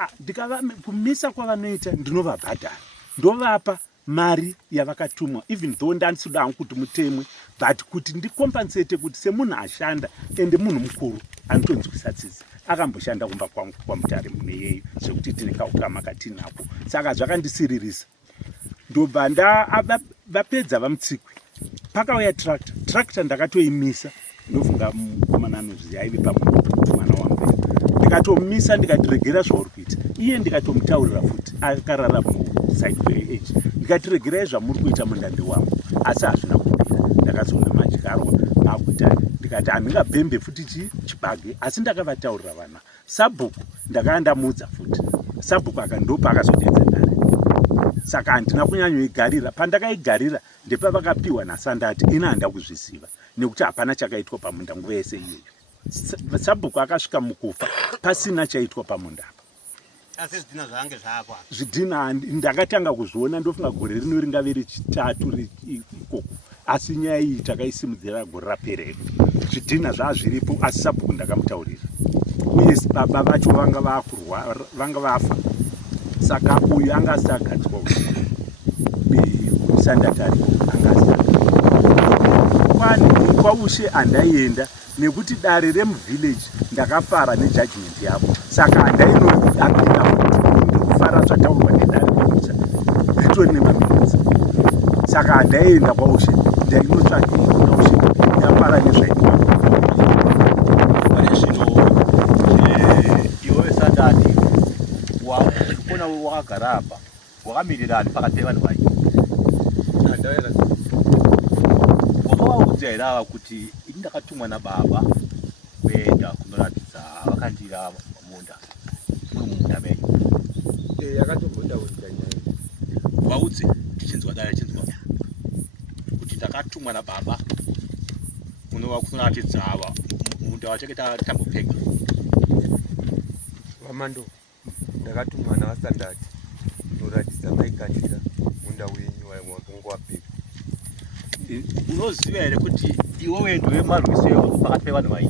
kumisa kwavanoita ndinovabhadhara ndovapa mari yavakatumwa even though ndandisuda hangu kuti mutemwe but kuti ndikompensate kuti semunhu ashanda ende munhu mukuru anotonzwisa tsitsi akamboshanda kumba kwangu kwamutare muneyeyo zvekuti tine kaukama katinako saka zvakandisiririsa ndobva vapedza vamutsikwi pakauya tractor ndakatoimisa ndofunga mukomana nozvizi aive pamwana wamberi ndikatomisa ndikatiregera zvauri kuita iye ndikatomutaurira futi akarara muside kweage ndikatiregerai zvamuri kuita mundande wangu asi hazvina kudira ndakazoona madyarwa makuita ndikati handingabhembe futi chibage asi ndakavataurira vana sabhuku ndakaandamudza futi sabhuku akandopa akazodedza dare saka handina kunyanyoigarira pandakaigarira ndepavakapiwa nasandati ina handa kuzviziva nekuti hapana chakaitwa pamunda nguva yese iyoyo sabhuku akasvika mukufa pasina chaitwa pamunda apa asi zvidhina zvange zvako zvidhina ndakatanga kuzviona ndofunga gore rino ringave rechitatu ikoko asi nyaya iyi takaisimudzira gore raperera zvidhina zvazviripo asi sabhuku ndakamutaurira uye baba vacho vanga vafa saka uyu anga asagadzwa kusandatari anga kwani kwaushe andaienda nekuti dare remuvillage ndakafara nejudgment yavo saka handainoapinda ndikufara zvataurwa nedare remusa ritori nemaminitsi saka handaienda kwaushe ndainotsvake kwaushe ndafara nezvaitwa pane zvino iwe sandati wakona wakagara apa wakamirirani pakati pevanhu vacho wakavaudza here ava kuti ini ndakatumwa nababa kuenda kunoratidza vakandira munda muri mumunda menyu yakatombondaurika nyaya vaudze tichinzwa dare chinzwa kuti takatumwa nababa unova kunoratidza ava munda wachake tambopfeka vamando ndakatumwa navasandati kunoratidza maigadzira munda wenyu wakanga wapfeka. unoziva here kuti iwe ndiwe marwisiro pakati pevanhu vairi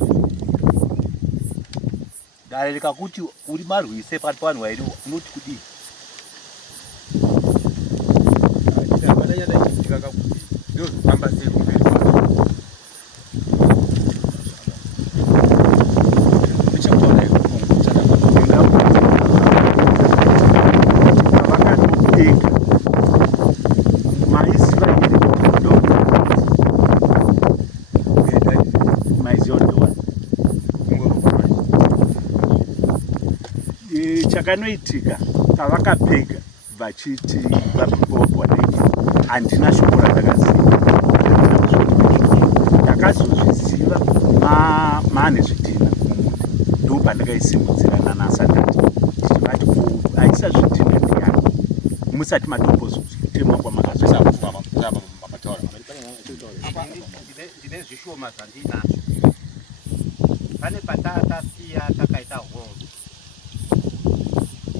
dare rikakuti uri marwise pakati pevanhu vairi unoti kudii hapana nyadaiitika kakuti ndozofamba sei kumberi kwavo chakanoitika pavakapfeka vachiti vapipopwanaiti handina shoko randakaziva ndakazozviziva maane zvidhina mumunda ndo pandakaisimudzirana nasandati tichivati aisa zvidhina ndiyani musati matombozotemwa ndine zvishoma zvandinazvo. Pane patakasiya takaita horo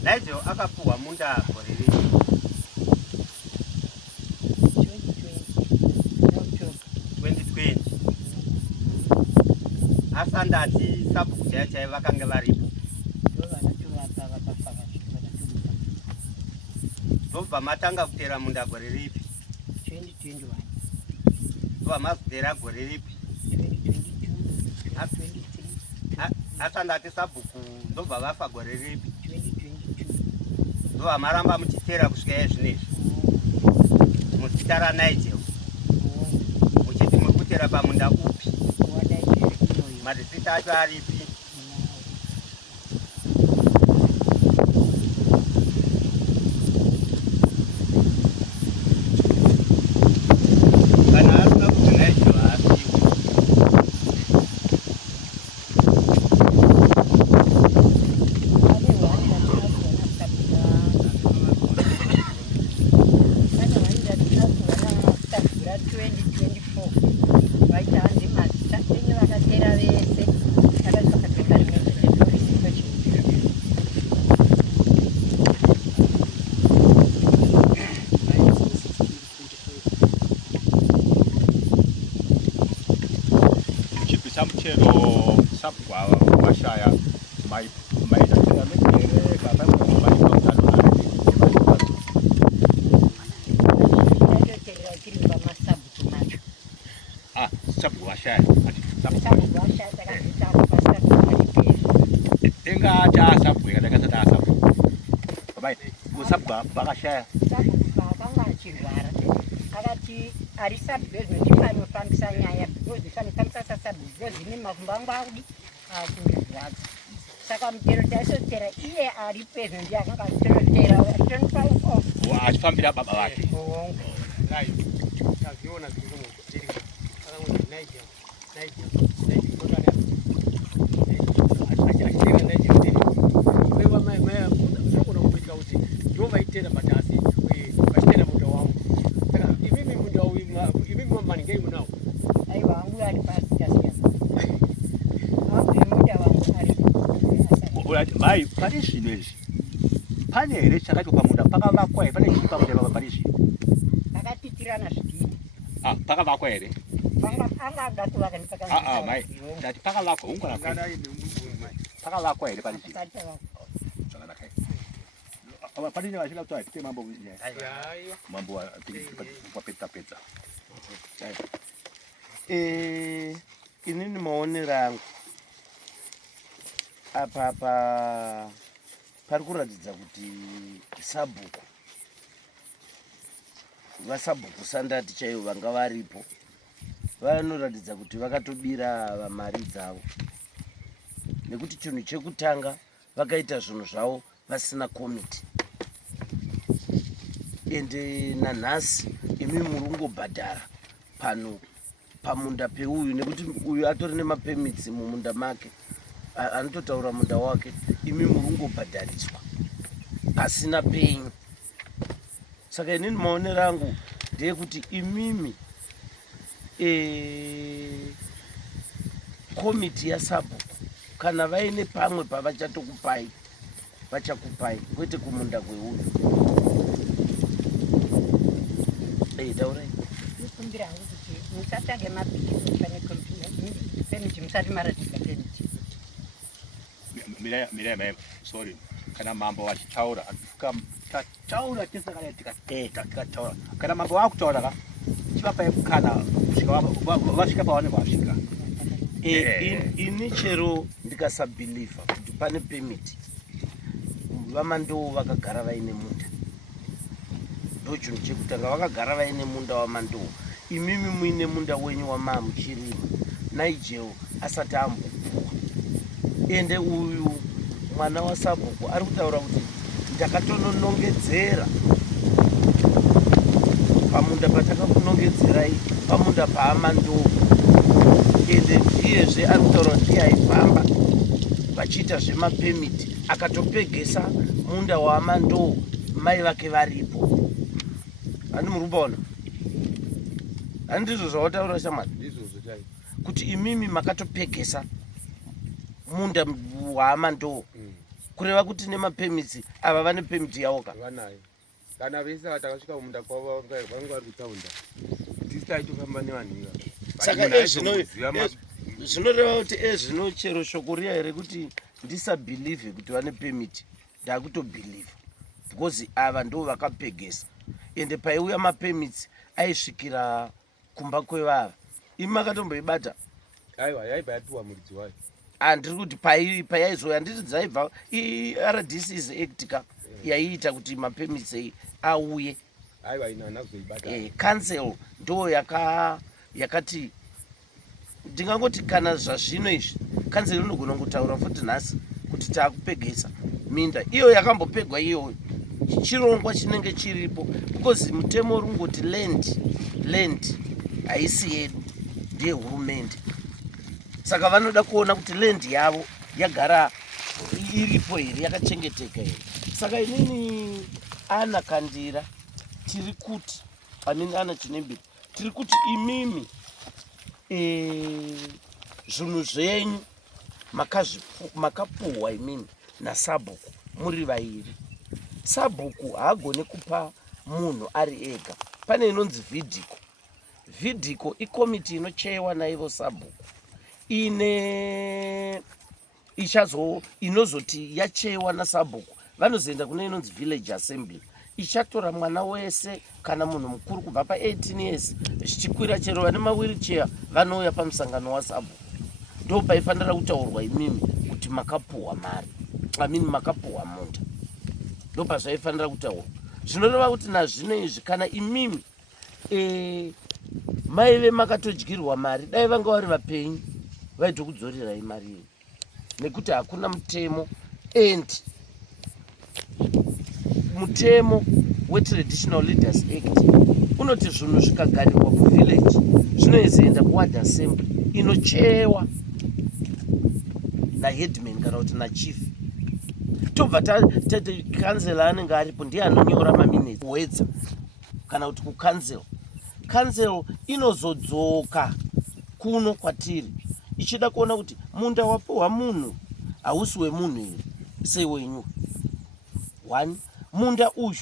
Nigel akapuhwa munda gore riri 2020 asandati sabhuku chaivo vakanga varipo ndobva matanga kutera munda gore ripi 2021 ndobva mazotera gore ripi asandati sabhuku ndobva vafa gore ripi ndobva maramba muchitera kusvika yazvinezvi muzita raNigel muchiti muri kutera pamunda upi madhisita acho aripi kana asina kuti Nigel haasiwe samuchero sabugwa vashaya maitatenga mekere sabugwa vashaya enga tasabwe kada kasata sabwe bai usabwa bakashaya vakanga achirwara akati ari sabhezi ndipanofambisa nyaya ndozvifanifambisa sasabhezi ine makumbo angu akudi akundirwadza saka mutero taisotera iye ari pedyo ndi akanga achitonotera tonopauko achifambira baba vake tazviona zviri zvinogona kuitika kuti ndo vaitera matasi vachitera munda wangu saka imimi munda imimi mamani ngei munawo aiwa angu ari pasi kasiyana munda wangu ari mai pane zvino izvi pane here chakaitwa pamunda pakavakwa here pane chii pamunda pane zvino pakatitirana zvidhini pakavakwa here anga ada kuvaka nepaka mai ndati pakavakwa ungona pakavakwa here pane zvino zvakanaka pane vachida kuti atite mambo mambo wapedza inini maonero angu apa pari kuratidza kuti sabhuku vasabhuku sandati chaivo vanga varipo vanoratidza kuti vakatobira vamari dzavo nekuti chinhu chekutanga vakaita zvinhu zvavo vasina komiti ende nanhasi imi muri kungobhadhara pano pamunda peuyu nekuti uyu atori nemapemitsi mumunda make anototaura munda wake imi muri kungobhadhariswa pasina penyu. Saka inini maonero angu ndeyekuti imimi komiti yaSABHUK kana vaine pamwe pavachatokupai vachakupai, kwete kumunda kweuyu. Taurai. Ndikumbira hangu kuti musatange mabhikiso pane pemiti musati maratidza pemiti. Mirema, sorry. Kana mambo vachitaura taura tisakale tikataura kana mambo vakutaura chivapa mukana kusvika vasvika pavanenge vasvika. Ini chero ndikasabhilivha kuti pane pemiti vaMandoo vakagara vaine munda, ndochunhu chekutanga vakagara vaine munda waMandoo. Imimi muine munda wenyu wamamuchirima naijeo asati ambopuwa. Ende uyu mwana waSABHUK ari kutaura kuti ndakatononongedzera pamunda patakakunongedzerai pamunda paMandoo. Ende iyezve ari kutaura kuti iye aifamba vachiita zvemapemiti akatopegesa munda waMandoo mai vake varipo. Handi murumbaona? Handi ndizvo zvavataura shamwari? Ndizvozvo chai. Kuti imimi makatopegesa munda waMandoo. Kureva kuti nemapemiti ava vane pemiti yavo ka? Vanayo. Kana vese vatakasvika munda kwavo vanga vari kutaunda. Tisi taitofamba nevanhu iva. Saka zvinoreva kuti zvino chero shoko riya here kuti ndisabhilivhe kuti vane pemiti, ndakutobhilivha because ava ndo vakapegesa. Ende paiuya mapemiti aisvikira kumba kwevava. Imi makatomboibata? Aiwa, yaibva yapiwa muridzi wayo. Handiri kuti payaizoya nditi dzaibva RDC's Act ka yaiita kuti mapemiti auye. Aiwa, ina hana kuzoibata. Council ndo yakati ndingangoti kana zvazvino izvi council inogona kutaura futi nhasi kuti taakupegesa minda iyo yakambopegwa iyoyo. Chirongwa chinenge chiripo because mutemo urungoti land haisi yedu, ndiye hurumende. Saka vanoda kuona kuti land yavo yagara iripo here, yakachengeteka here. Saka inini Ana Kandira tiri kuti Ana Chinembere tiri kuti imimi zvinhu zvenyu makapuhwa imimi naSABHUK muri vairi. SABHUK haagone kupa munhu ari ega. Pane inonzi VIDICO. VIDICO ikomiti inochaiwa naivo SABHUK inozoti yachaiwa naSABHUK vanozoenda kune inonzi village assembly, ichatora mwana wese kana munhu mukuru kubva pa18 years zvichikwira chero vane mawheelchair vanouya pamusangano waSABHUK. Ndo paifanira kutaurwa imimi kuti makapuhwa mari, makapuhwa munda. Ndo pazvaifanira kutaurwa. Zvinoreva kuti nazvino izvi kana imimi maive makatodyirwa mari, dai vanga vari vapenyu vaitokudzorerai mari iyi, nekuti hakuna mutemo. And mutemo weTradtional Leaders Act unoti zvinhu zvikagarirwa kuvillage zvinozoenda kuward assembly inochewa naheadman kana kuti nachief. Tobva kansela anenge aripo ndiye anonyora maminutes wedza kana kuti kukansela. Kansela inozodzoka kuno kwatiri ichida kuona kuti munda wapuhwa munhu hausi wemunhu here sewenyu. 1 munda uyu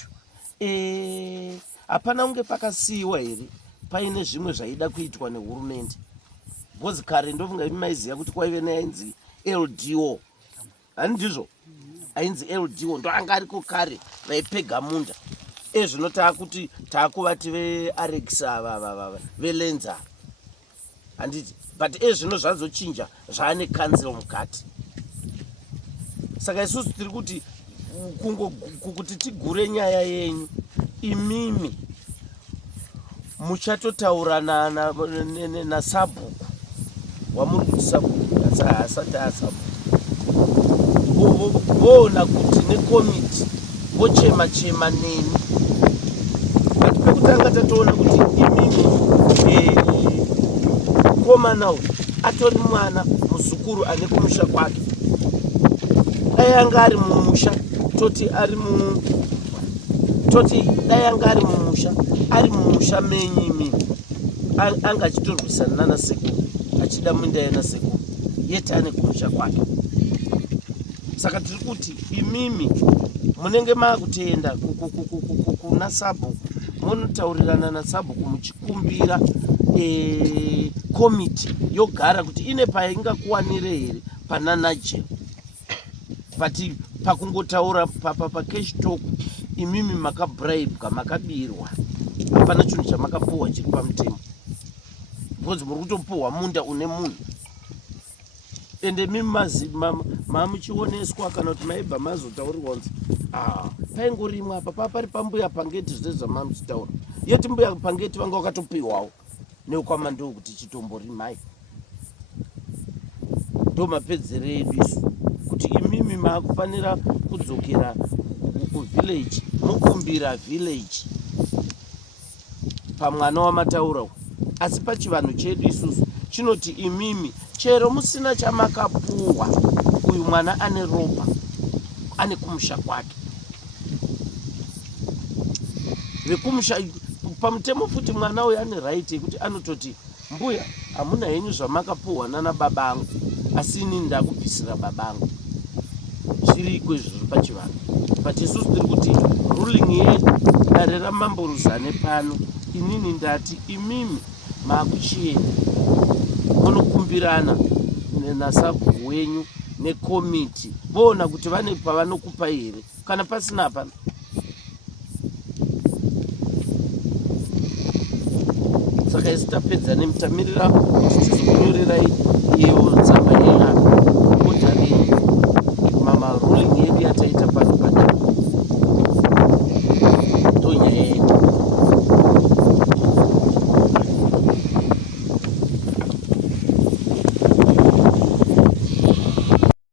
hapana kunge pakasiyiwa here paine zvimwe zvaida kuitwa nehurumende. Because kare ndofunga imi maiziva kuti kwaive neainzi LDO. Hani ndizvo? Ainzi LDO ndo anga ariko kare vaipega munda. Zvino taakuti taakuvati veArex ava veLenza. Handiti? But zvino zvazochinja zvaane council mukati. Saka isusu tiri kuti kuti tigure nyaya yenyu imimi muchatotaura naSABHUK wamuri kuti SABHUK asati aSABHUK voona kuti nekomiti vochema neni. But pekutanga tatoona kuti imimi komana uyu atori mwana muzukuru ane kumusha kwake. Dai anga ari mumusha toti toti dai anga ari mumusha menyimi anga achitorwisana nana sekuru achida minda yana sekuru yeti ane kumusha kwake. Saka tiri kuti imimi munenge makutenda kuna sabhuku munotaurirana nasabhuku muchikumbira komiti yogara kuti ine paingakuwanire here pananaje pati pakungotaura pacash talk imimi makabribwa makabirwa hapana chinhu chamakapuhwa chiri pamutemo because muri kutopuhwa munda une munhu ende mimi mamuchioneswa kana kuti maibva mazotaurirwa kunzi paingorimwa apa papari pambuya pangeti zvezvamamuchitaura yeti mbuya pangeti vanga vakatopiwawo neukwama ndokuti chitomborimai ndo mapedzere edu isu kuti imimi maakufanira kudzokera kuvhileji mukumbira vhileji pamwana wamataura asi pachivanhu chedu isusu chinoti imimi chero musina chamakapuhwa uyu mwana ane ropa ane kumusha kwake vekumusha pamutemo futi mwana uyu ane right yekuti anototi mbuya hamuna henyu zvamakapuhwa nana babangu asi inini ndakubvisira babangu zviriko izvozvo pachivanhu but isusu tiri kuti ruling yedu dare ramamboruzane pano inini ndati imimi maakuchienda munokumbirana nasabhuku wenyu nekomiti voona kuti vane pavanokupa here kana pasina hapana. Saka isi tapedza nemutamirira kuti tizokunyorerai iyo nzamba yenyu